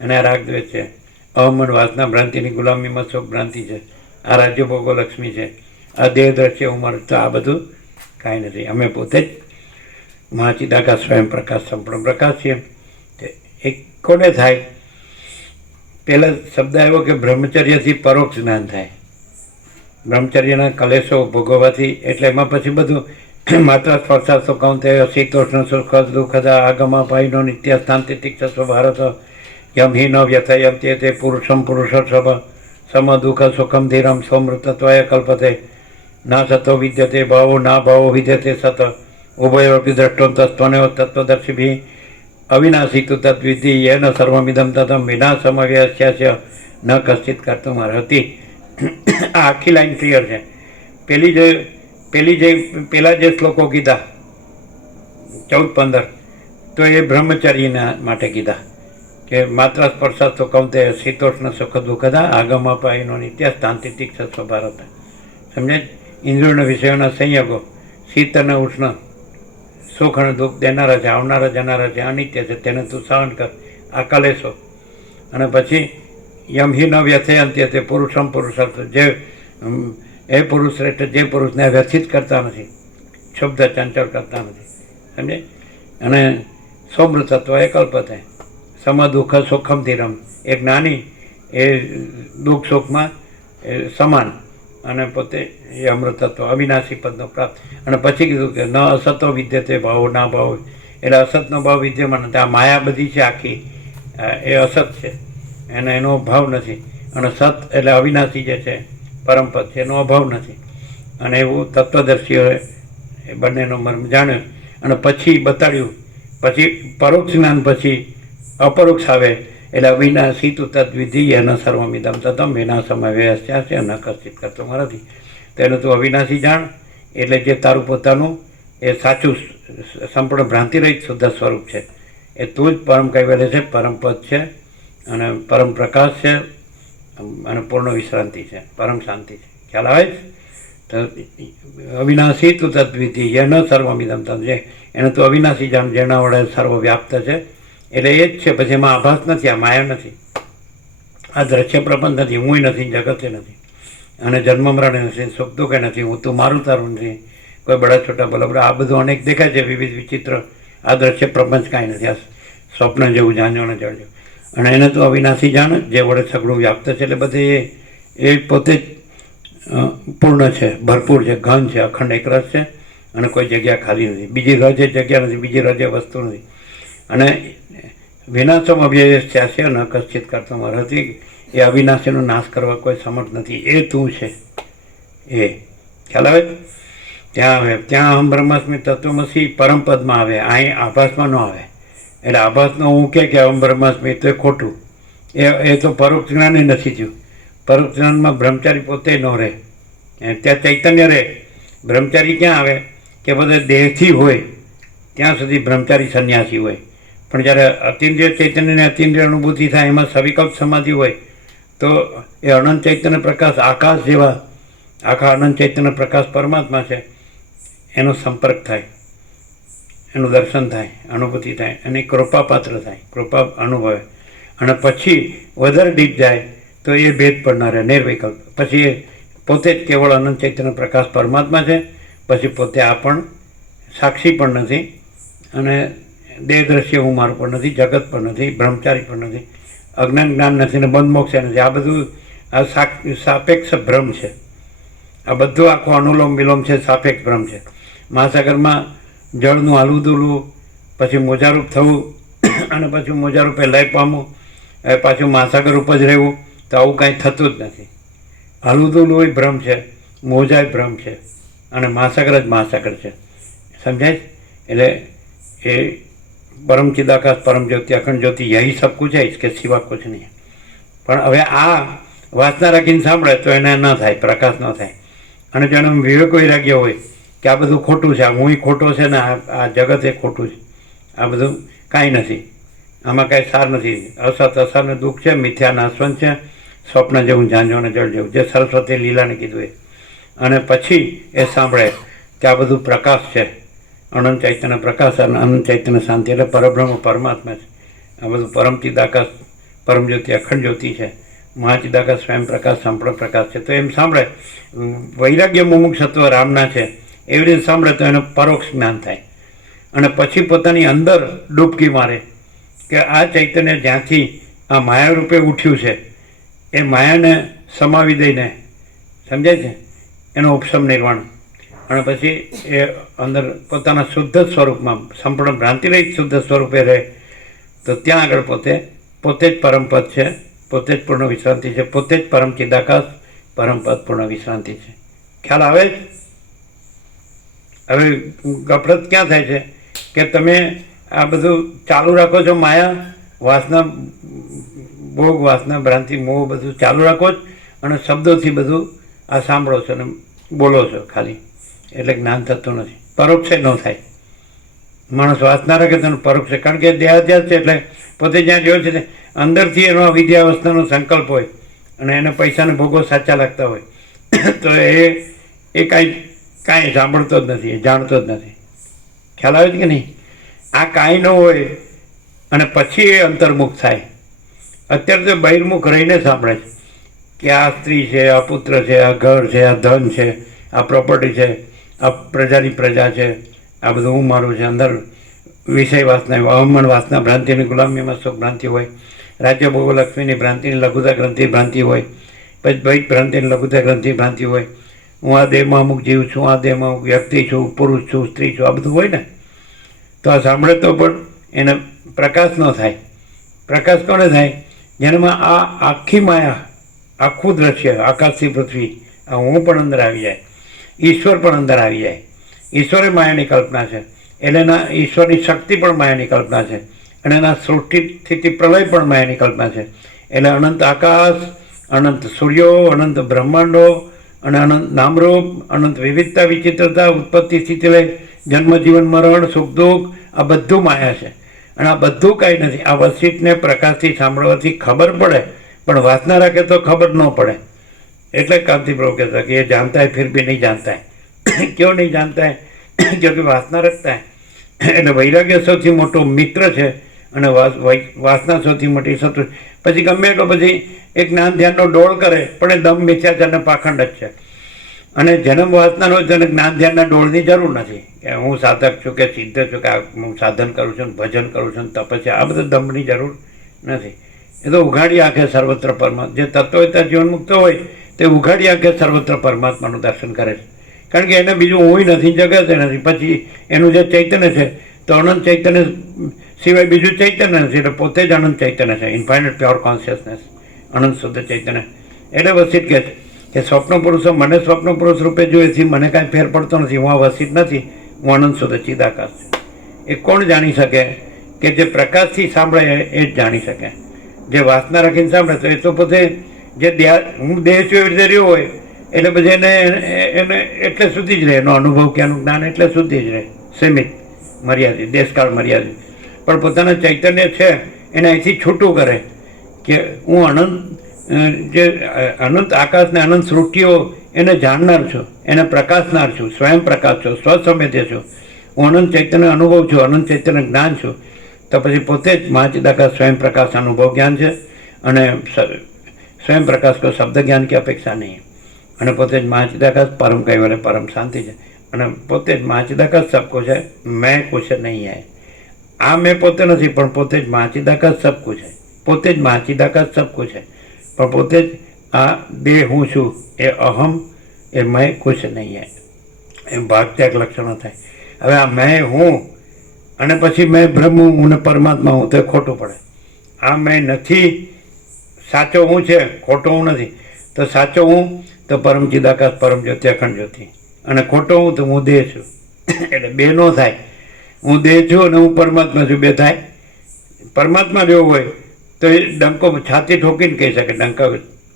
અને આ રાગદ્વેષ છે, અવમન વાસના ભ્રાંતિની ગુલામીમાં શોક ભ્રાંતિ છે, આ રાજ્ય ભોગો લક્ષ્મી છે, આ દેહ દ્રશ્ય હું મારું. તો આ બધું કાંઈ નથી. અમે પોતે જ મહાચિદાકાશ સ્વયં પ્રકાશ સંપૂર્ણ પ્રકાશ છીએ. એ કોને થાય? પહેલાં શબ્દ આવ્યો કે બ્રહ્મચર્યથી પરોક્ષ જ્ઞાન થાય. બ્રહ્મચર્યના કલેશો ભોગવવાથી, એટલે એમાં પછી બધું માત્ર સ્પર્શાસ્તો કૌંતે શીતોષ્ણ સુખ દુઃખદા આગમાપાઈનો નિત્ય સ્થાંતિ તિક્ષસ્વ ભારત યમ હિ ન વ્યથયમ તે પુરુષમ પુરુષસભ સમ દુઃખ સુખમ ધીરમ સૌમૃતત્વાય કલ્પતે ના સતો વિદ્યતે ભાવો ના ભાવો વિદ્યતે સત ઉભયોપી દ્રષ્ટોંતસ્ત્વનેવ તત્વદર્શિભિ અવિનાશી તુ તદ્વિધિ યેન સર્વમિદમ તતમ વિનાશમવ્યસ્ય ન કશ્ચિત કર્તુમ અર્હતિ. આ આખી લાઈન ક્લિયર છે. પેલા જે શ્લોકો કીધા 14-15, તો એ બ્રહ્મચર્યના માટે કીધા કે માત્ર સ્પર્શાસ્તો કૌંતે શીતોષ્ણ સુખ દુઃખદા આગમાપાઈનો નિત્ય સ્થાંતિ તિક્ષસ્વ ભારત. સમજે? ઇન્દ્રિયોના વિષયોના સંયોગો, શીત અને ઉષ્ણ, સુખ અને દુઃખ દેનારા છે, આવનારા જનારા છે, અનિત્ય છે, તેને તું સહન કર. આ કલેશો. અને પછી યમ હિ ન વ્યથયંત્ય તે પુરુષમ પુરુષાર્થ, જે એ પુરુષ શ્રેષ્ઠ જે પુરુષને વ્યથિત કરતા નથી, ક્ષુબ્ધ ચંચળ કરતા નથી. સમજે? અને સૌમૃતત્વ એ કલ્પતે સમ દુઃખ સુખમ ધીરમ. એક નાની એ દુઃખ સુખમાં સમાન, અને પોતે એ અમૃતત્વ અવિનાશી પદનો પ્રાપ્ત. અને પછી કીધું કે ન અસતો વિદ્યતે ભાવો ના ભાવ, એટલે અસતનો ભાવ વિદ્યમાન નથી. આ માયા બધી છે આખી, એ અસત છે, એનો ભાવ નથી. અને સત એટલે અવિનાશી જે છે પરમપદ છે, એનો અભાવ નથી. અને એવું તત્વદર્શીઓએ એ બંનેનો મર્મ જાણ્યો, અને પછી બતાડ્યું. પછી પરોક્ષ જ્ઞાન પછી અપરોક્ષ આવે, એટલે અવિનાશી તું તદ્વિધિ એના સર્વમિદમ તતમ વિનાશમાં વ્યસ્યા છે ન કશ્ચિત કરતો મારાથી. તો એને તું અવિનાશી જાણ, એટલે જે તારું પોતાનું એ સાચું સંપૂર્ણ ભ્રાંતિરહિત શુદ્ધ સ્વરૂપ છે, એ તું જ પરમ કૈવલ્ય છે, પરમ પદ છે અને પરમ પ્રકાશ છે અને પૂર્ણ વિશ્રાંતિ છે, પરમ શાંતિ છે. ખ્યાલ આવે છે? તો અવિનાશી તું તદ્વિધિ યન સર્વમિદમ તદ, જે એને તું અવિનાશી જાણ, જેના વડે સર્વવ્યાપ્ત છે, એટલે એ જ છે. પછી એમાં આભાસ નથી, આ માયા નથી, આ દ્રશ્ય પ્રપંચ નથી, હું નથી, જગતે નથી, અને જન્મ મરણ નથી, સુખ દુઃખ નથી, હું તું મારું તારું નથી, કોઈ બડા છોટા બલબડા આ બધું અનેક દેખાય છે, વિવિધ વિચિત્ર. આ દ્રશ્ય પ્રપંચ કાંઈ નથી, આ સ્વપ્ન જેવું જાણજો ને જળજો. અને એને તું અવિનાશી જાણ, જે વડે સગળું વ્યાપ્ત છે, એટલે બધે એ પોતે જ પૂર્ણ છે, ભરપૂર છે, ઘન છે, અખંડ એકરસ છે, અને કોઈ જગ્યા ખાલી નથી, બીજી રજે જગ્યા નથી, બીજી રજે વસ્તુ નથી. અને વિનાશમ અવ્યય છે ન કશ્ચિત કરતો હતી, એ અવિનાશીનો નાશ કરવા કોઈ સમર્થ નથી, એ તું છે. એ ખ્યાલ આવે? ત્યાં આવે, ત્યાં અહમ બ્રહ્માસ્મિ તત્વમસી પરમપદમાં આવે, અહીં આભાસમાં ન આવે. એટલે આભાસનો હું કે અહમ બ્રહ્માસ્મિ તો એ ખોટું, એ તો પરોક્ષ જ્ઞાન નથી થયું. પરોક્ષ જ્ઞાનમાં બ્રહ્મચારી પોતે ન રહે, ત્યાં ચૈતન્ય રહે. બ્રહ્મચારી ક્યાં આવે કે બધા દેહથી હોય ત્યાં સુધી બ્રહ્મચારી સંન્યાસી હોય, પણ જ્યારે અતિન્દ્રિય ચૈતન્યને અતિન્દ્રિય અનુભૂતિ થાય, એમાં સવિકલ્પ સમાધિ હોય, તો એ અનંત ચૈતન્ય પ્રકાશ, આકાશ જેવા આખા અનંત ચૈતન્ય પ્રકાશ પરમાત્મા છે, એનો સંપર્ક થાય, એનું દર્શન થાય, અનુભૂતિ થાય, એની કૃપાપાત્ર થાય, કૃપા અનુભવે. અને પછી વધારે ડીપ જાય તો એ ભેદ પડનાર નિર્વિકલ્પ, પછી એ પોતે જ કેવળ અનંત ચૈતન્ય પ્રકાશ પરમાત્મા છે. પછી પોતે આ પણ સાક્ષી પણ નથી, અને દેહ દ્રશ્ય હું મારું પણ નથી, જગત પણ નથી, બ્રહ્મચારી પણ નથી, અજ્ઞાન જ્ઞાન નથી, ને બંધ મોક્ષ નથી. આ બધું આ સાપેક્ષ ભ્રમ છે. આ બધું આખો અનુલોમ વિલોમ છે, સાપેક્ષ ભ્રમ છે. મહાસાગરમાં જળનું હાલવું દૂલવું, પછી મોજારૂપ થવું, અને પછી મોજારૂપે લય પામવું, પાછું મહાસાગર રૂપ જ રહેવું, તો આવું કાંઈ થતું જ નથી. હાલવું દૂલવું એ ભ્રમ છે, મોજાય ભ્રમ છે, અને મહાસાગર જ મહાસાગર છે. સમજાય? એટલે એ પરમ ચિદાકાશ પરમ જ્યોતિ અખંડ જ્યોતિ યહી સબ કુછ है, इसके सिवा कुछ नहीं. પણ હવે આ વાસના રાખીને સાંભળે તો એને ન થાય, પ્રકાશ ન થાય. અને જો એને વિવેક વૈરાગ્ય હોય કે આ બધું ખોટું છે, આ હું ખોટો છે ને આ જગત એ ખોટું છે, આ બધું કાંઈ નથી, આમાં કાંઈ સાર નથી, અસત અસરને દુઃખ છે, મિથ્યા નાશવંત છે, સ્વપ્ન જેવું ઝાંઝો અને જળ જેવું, જે સરસ્વતી લીલાને કીધું એ. અને પછી એ સાંભળે કે આ બધું પ્રકાશ છે, અનંત ચૈતન્ય પ્રકાશ અને અનંત ચૈતન્ય શાંતિ, એટલે પરબ્રહ્મ પરમાત્મા છે. આ બધું પરમ ચિદાકાશ પરમ જ્યોતિ અખંડ જ્યોતિ છે, મહાચિદાકાશ સ્વયં પ્રકાશ સંપૂર્ણ પ્રકાશ છે. તો એમ સાંભળે, વૈરાગ્ય મુમુક્ષત્વ રામના છે, એવી રીતે સાંભળે તો એને પરોક્ષ જ્ઞાન થાય. અને પછી પોતાની અંદર ડૂબકી મારે કે આ ચૈતન્ય જ્યાંથી આ માયા રૂપે ઉઠ્યું છે, એ માયાને સમાવી દઈને, સમજાય છે, એનો ઉપશમ નિર્વાણ. અને પછી એ અંદર પોતાના શુદ્ધ સ્વરૂપમાં સંપૂર્ણ ભ્રાંતિરહિત શુદ્ધ સ્વરૂપે રહે, તો ત્યાં આગળ પોતે જ પરમપદ છે, પોતે જ પૂર્ણ વિશ્રાંતિ છે, પોતે જ પરમ ચિદાકાશ પરમપદ પૂર્ણ વિશ્રાંતિ છે. ખ્યાલ આવે? હવે ગફરત ક્યાં થાય છે કે તમે આ બધું ચાલુ રાખો છો, માયા વાસના ભોગ વાસના ભ્રાંતિ મોહ બધું ચાલુ રાખો છો, અને શબ્દોથી બધું આ સાંભળો છો અને બોલો છો ખાલી, એટલે જ્ઞાન થતું નથી, પરોક્ષે ન થાય. માણસ વાસના રાખે તો પરોક્ષે, કારણ કે દેહાધ્યાસ છે, એટલે પોતે જ્યાં જોયો છે અંદરથી એનો વિદ્યાવસ્થાનો સંકલ્પ હોય, અને એને પૈસાને ભોગો સાચા લાગતા હોય, તો એ કાંઈ સાંભળતો જ નથી, એ જાણતો જ નથી. ખ્યાલ આવે છે કે નહીં? આ કાંઈ ન હોય અને પછી એ અંતર્મુખ થાય. અત્યારે તો બહિર્મુખ રહીને સાંભળે છે કે આ સ્ત્રી છે, આ પુત્ર છે, આ ઘર છે, આ ધન છે, આ પ્રોપર્ટી છે, આ પ્રજાની પ્રજા છે, આ બધું હું મારું છે. અંદર વિષય વાસના, અવમન વાસના, ભ્રાંતિની ગુલામીમાં સુખ ભ્રાંતિ હોય, રાજ્ય ભોગો લક્ષ્મીની ભ્રાંતિની લઘુતા ગ્રંથિ ભ્રાંતિ હોય, પછી ભૈત ભ્રાંતિની લઘુતા ગ્રંથિ ભ્રાંતિ હોય, હું આ દેહમાં અમુક જીવ છું, આ દેહમાં અમુક વ્યક્તિ છું, પુરુષ છું, સ્ત્રી છું, આ બધું હોય ને, તો આ સાંભળે તો પણ એને પ્રકાશ ન થાય. પ્રકાશ કોને થાય? જેનામાં આ આખી માયા, આખું દ્રશ્ય, આકાશથી પૃથ્વી, આ હું પણ અંદર આવી જાય, ઈશ્વર પણ અંદર આવી જાય. ઈશ્વરે માયાની કલ્પના છે, એટલે એના ઈશ્વરની શક્તિ પણ માયાની કલ્પના છે, અને એના સૃષ્ટિ સ્થિતિ પ્રલય પણ માયાની કલ્પના છે. એટલે અનંત આકાશ, અનંત સૂર્યો, અનંત બ્રહ્માંડો, અને અનંત નામરૂપ, અનંત વિવિધતા, વિચિત્રતા, ઉત્પત્તિ, સ્થિતિ, લય, જન્મ, જીવન, મરણ, સુખ દુઃખ, આ બધું માયા છે. અને આ બધું કાંઈ નથી. આ વસિષ્ઠને પ્રકાશથી સાંભળવાથી ખબર પડે, પણ વાસના રાખે તો ખબર ન પડે. એટલે કાંતિ પ્રભુ કહેતા કે એ જાણતા है फिर भी नहीं जानता है. क्यों नहीं जानता है? क्योंकि वासना रखता है. એટલે વૈરાગ્ય સૌથી મોટો મિત્ર છે અને વાસના સૌથી મોટી શત્રુ. પછી ગમે એટલો પછી એક જ્ઞાન ધ્યાનનો ડોળ કરે પણ એ દમ મિથ્યાચાર અને પાખંડ જ છે. અને જન્મ વાસનાનો તેને જ્ઞાન ધ્યાનના ડોળની જરૂર નથી કે હું સાધક છું કે સિદ્ધ છું કે હું સાધન કરું છું, ભજન કરું છું, તપસ્યા, આ બધું દમની જરૂર નથી. એ તો ઉઘાડી આંખે સર્વત્ર પરમાત્મા, જે તત્વતા જીવનમુક્ત હોય તે ઉઘાડી આંખે સર્વત્ર પરમાત્માનું દર્શન કરે છે. કારણ કે એને બીજું હુંય નથી, જગત નથી. પછી એનું જે ચૈતન્ય છે તો અનંત ચૈતન્ય સિવાય બીજું ચૈતન્ય નથી. એટલે પોતે જ અનંત ચૈતન્ય છે, ઇન્ફાઇનાઇટ પ્યોર કોન્શિયસનેસ, અનંત શુદ્ધ ચૈતન્ય. એટલે વસિષ્ઠ કહે છે કે સ્વપ્ન પુરુષો મને સ્વપ્ન પુરુષ રૂપે જોયેથી મને કાંઈ ફેર પડતો નથી. હું આ વસિષ્ઠ નથી, હું અનંત શુદ્ધ ચિદાકાશ છું. એ કોણ જાણી શકે? કે જે પ્રકાશથી સાંભળે એ જ જાણી શકે. જે વાસના રાખીને સાંભળે તો એ તો પોતે જે હું દેહ છું એવી રીતે રહ્યો હોય એટલે પછી એને એટલે સુધી જ રહે. એનો અનુભવ કે એનું જ્ઞાન એટલે સુધી જ રહે, સીમિત, મર્યાદિત, દેશકાળ મર્યાદિત. પણ પોતાના ચૈતન્ય છે એને અહીંથી છૂટું કરે કે હું અનંત જે અનંત આકાશ ને અનંત સૃષ્ટિઓ એને જાણનાર છું, એને પ્રકાશનાર છું, સ્વયં પ્રકાશ છું, સ્વસંવેદ્ય છું, હું અનંત ચૈતન્ય અનુભવ છું, અનંત ચૈતન્ય જ્ઞાન છું. તો પછી પોતે જ મહાચિદાકાશ સ્વયં પ્રકાશ અનુભવ જ્ઞાન છે. અને स्वयं प्रकाश को शब्द ज्ञान की अपेक्षा नहीं. અને પોતે જ મહાચિદાકાશ પરમ કૈવલ્ય પરમ શાંતિ છે. અને પોતે જ મહાચિદાકાશ સબ કુછ है, मैं कुछ नहीं है. આ મેં પોતે નથી પણ પોતે જ મહાચિદાકાશ સબ કુછ है. પોતે જ મહાચિદાકાશ સબ કુછ है. પણ પોતે જ આ દેહ હું છું, એ અહમ, એ મેં કુછ નહીં है. એમ ભાગત્યાગ લક્ષણો થાય. હવે આ મેં હું અને પછી મેં બ્રહ્મ હું ને પરમાત્મા હું, તો ખોટું પડે. આ મેં નથી, સાચો હું છે, ખોટો હું નથી. તો સાચો હું તો પરમ ચિદાકાશ પરમ જ્યોતિ અખંડ જ્યોતિ, અને ખોટો હું તો હું દેહ છું. એટલે બે નો થાય. હું દેહ છું અને હું પરમાત્મા છું, બે થાય. પરમાત્મા જેવો હોય તો એ ડંકો છાતી ઠોકીને કહી શકે,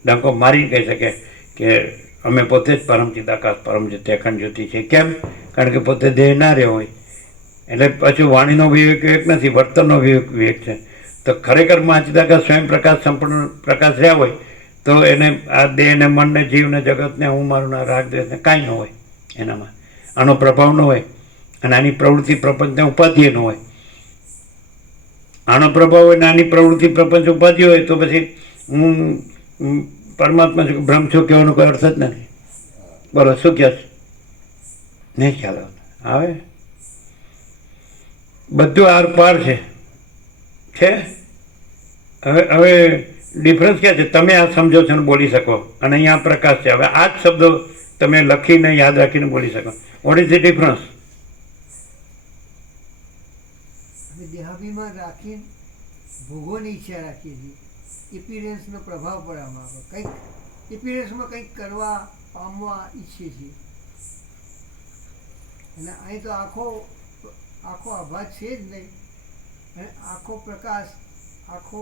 ડંકો મારીને કહી શકે કે અમે પોતે જ પરમ ચિદાકાશ પરમ જ્યોતિ અખંડ જ્યોતિ છે. કેમ? કારણ કે પોતે દેહ ના રહ્યો હોય. એટલે પછી વાણીનો વિવેક નથી, વર્તનનો વિવેક છે. તો ખરેખર મહાચિદાકાશ સ્વયં પ્રકાશ સંપૂર્ણ પ્રકાશ રહ્યા હોય તો એને આ દેહને, મનને, જીવને, જગતને, હું મારું ના રાગ દ્વેષને કાંઈ ન હોય એનામાં. આનો પ્રભાવ ન હોય અને આની પ્રવૃત્તિ પ્રપંચને ઉપાધિ ન હોય. આનો પ્રભાવ હોય ને આની પ્રવૃત્તિ પ્રપંચ ઉપાધિ હોય તો પછી હું પરમાત્મા છું, બ્રહ્મ છું કહેવાનો કોઈ અર્થ જ નથી. બોલો શું કહે છે? નહીં ખ્યાલ આવે? બધું આર પાર છે. હવે ડિફરન્સ ક્યાં છે? તમે આ સમજો છો ને બોલી શકો, અને અહીંયા પ્રકાશ છે. હવે આ જ શબ્દો તમે લખીને યાદ રાખીને બોલી શકો. What is the difference? દેહાભિમાન રાખીને ભોગોની ઈચ્છા રાખીએ છીએ, એપિરન્સનો પ્રભાવ પડે આમાં. કંઈક એપિરન્સમાં કંઈક કરવા પામવા ઈચ્છીએ છીએ. અને અહીં તો આખો આભાસ છે જ નહીં, અને આખો પ્રકાશ, આખો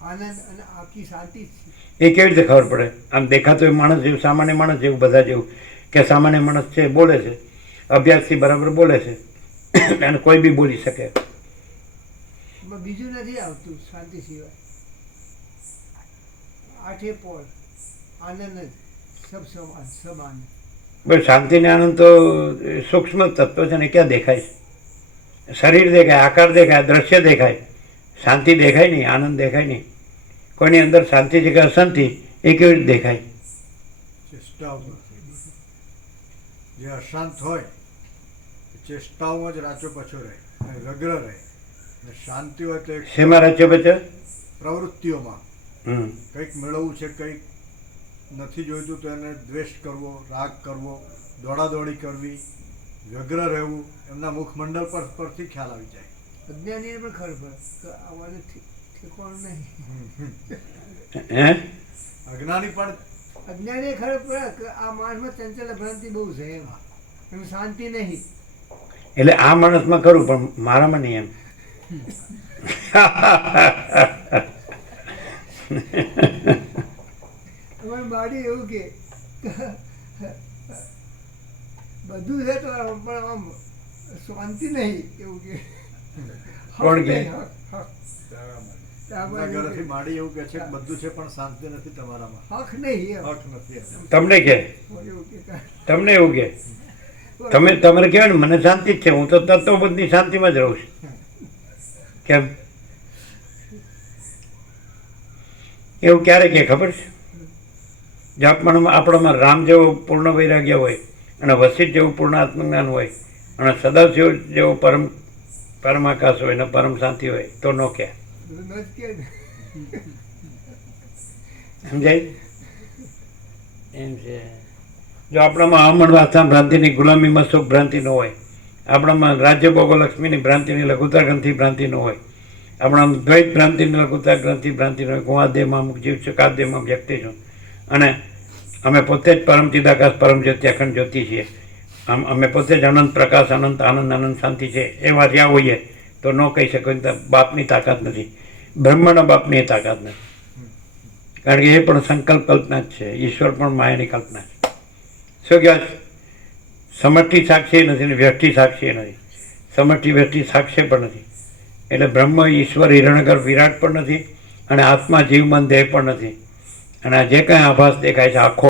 આનંદ અને આખી શાંતિ જ છે. એ કેવી રીતે ખબર પડે? આમ દેખાતો એ માણસ જેવું, સામાન્ય માણસ જેવું, બધા જેવું, કે સામાન્ય માણસ છે, બોલે છે, અભ્યાસથી બરાબર બોલે છે અને કોઈ બી બોલી શકે. બીજું નથી આવતું શાંતિ સિવાય. આઠે પોળ આનંદ જ સબ સમાન. બસ શાંતિ ને આનંદ તો સૂક્ષ્મ તત્વ છે ને, ક્યાં દેખાય છે? શરીર દેખાય, આકાર દેખાય, દ્રશ્ય દેખાય, શાંતિ દેખાય નહીં, આનંદ દેખાય નહીં. કોઈની અંદર શાંતિ છે કે અશાંતિ એ કેવી રીતે દેખાય? ચેષ્ટાઓમાં જે અશાંત હોય ચેષ્ટાઓમાં જ રાચો પછો રહે અને વ્યગ્ર રહે, અને શાંતિ હોય તો શેમાં રચ્યો બચ્યો? પ્રવૃત્તિઓમાં કંઈક મેળવવું છે, કંઈક નથી જોઈતું તો એને દ્વેષ કરવો, રાગ કરવો, દોડાદોડી કરવી, વ્યગ્ર રહેવું, એમના મુખમંડળ પરથી ખ્યાલ આવી જાય. અજ્ઞાનીને પણ ખબર પડે કે આવવાનું ઠેકવાનું નહીં. હે? અજ્ઞાની પણ અજ્ઞાની ખબર પડે કે આ માણસમાં ચંચલ ભ્રાંતિ બહુ છે, એમ શાંતિ નહીં. એટલે આ માણસમાં ખરું પણ મારામાં નહીં એમ. અમારી બાડી એવું કે બધું છે તો પણ આમ શાંતિ નહીં એવું કે કોણ કે? આપણા ઘરેથી માડી એવું કહે છે કે બધું છે પણ શાંતિ નથી તમારામાં. હક નહીં એમ. હક નથી એમ. તમને કે એવું કે તમને એવું કે તમારે કહેવાય ને મને શાંતિ જ છે, હું તો તત્વબુદ્ધની શાંતિમાં જ રહું છું. કેમ એવું ક્યારે કે ખબર છે? જો આપણામાં રામ જેવો પૂર્ણ વૈરાગ્ય હોય અને વશિષ્ઠ જેવું પૂર્ણ આત્મજ્ઞાન હોય અને સદાશિવ જેવો પરમાકાશ હોય ને પરમ શાંતિ હોય તો ન કે બધું ન જ કે ને. સમજાય? એમ છે. જો આપણામાં અમણ વાસના ભ્રાંતિની ગુલામીમાં સુખ ભ્રાંતિ ન હોય, આપણામાં રાજ્ય ભોગો લક્ષ્મીની ભ્રાંતિની લઘુતા ગ્રંથિ ભ્રાંતિ ન હોય, આપણામાં દ્વૈત ભ્રાંતિની લઘુતા ગ્રંથિ ભ્રાંતિ ન હોય, હું આ દેહમાં અમુક જીવ છું, આ દેહમાં વ્યક્તિ છું અને અમે પોતે જ પરમ ચિદાકાશ પરમ જ્યોતિ અખંડ જ્યોતિ છીએ, અમે પોતે જ અનંત પ્રકાશ અનંત આનંદ અનંત શાંતિ છે એવા જ્યાં હોઈએ તો ન કહી શકો બાપની તાકાત નથી, બ્રહ્માના બાપની તાકાત નથી, કારણ કે એ પણ સંકલ્પ કલ્પના જ છે, ઈશ્વર પણ માયાની કલ્પના છે. શું કહેવાય? સમષ્ટિ સાક્ષી નથી ને વ્યષ્ટિ સાક્ષી નથી, સમષ્ટિ વ્યષ્ટિ સાક્ષી પણ નથી. એટલે બ્રહ્મ ઈશ્વર હિરણ્યગર્ભ વિરાટ પણ નથી અને આત્મા જીવ મન દેહ પણ નથી. અને આ જે કાંઈ આભાસ દેખાય છે આખો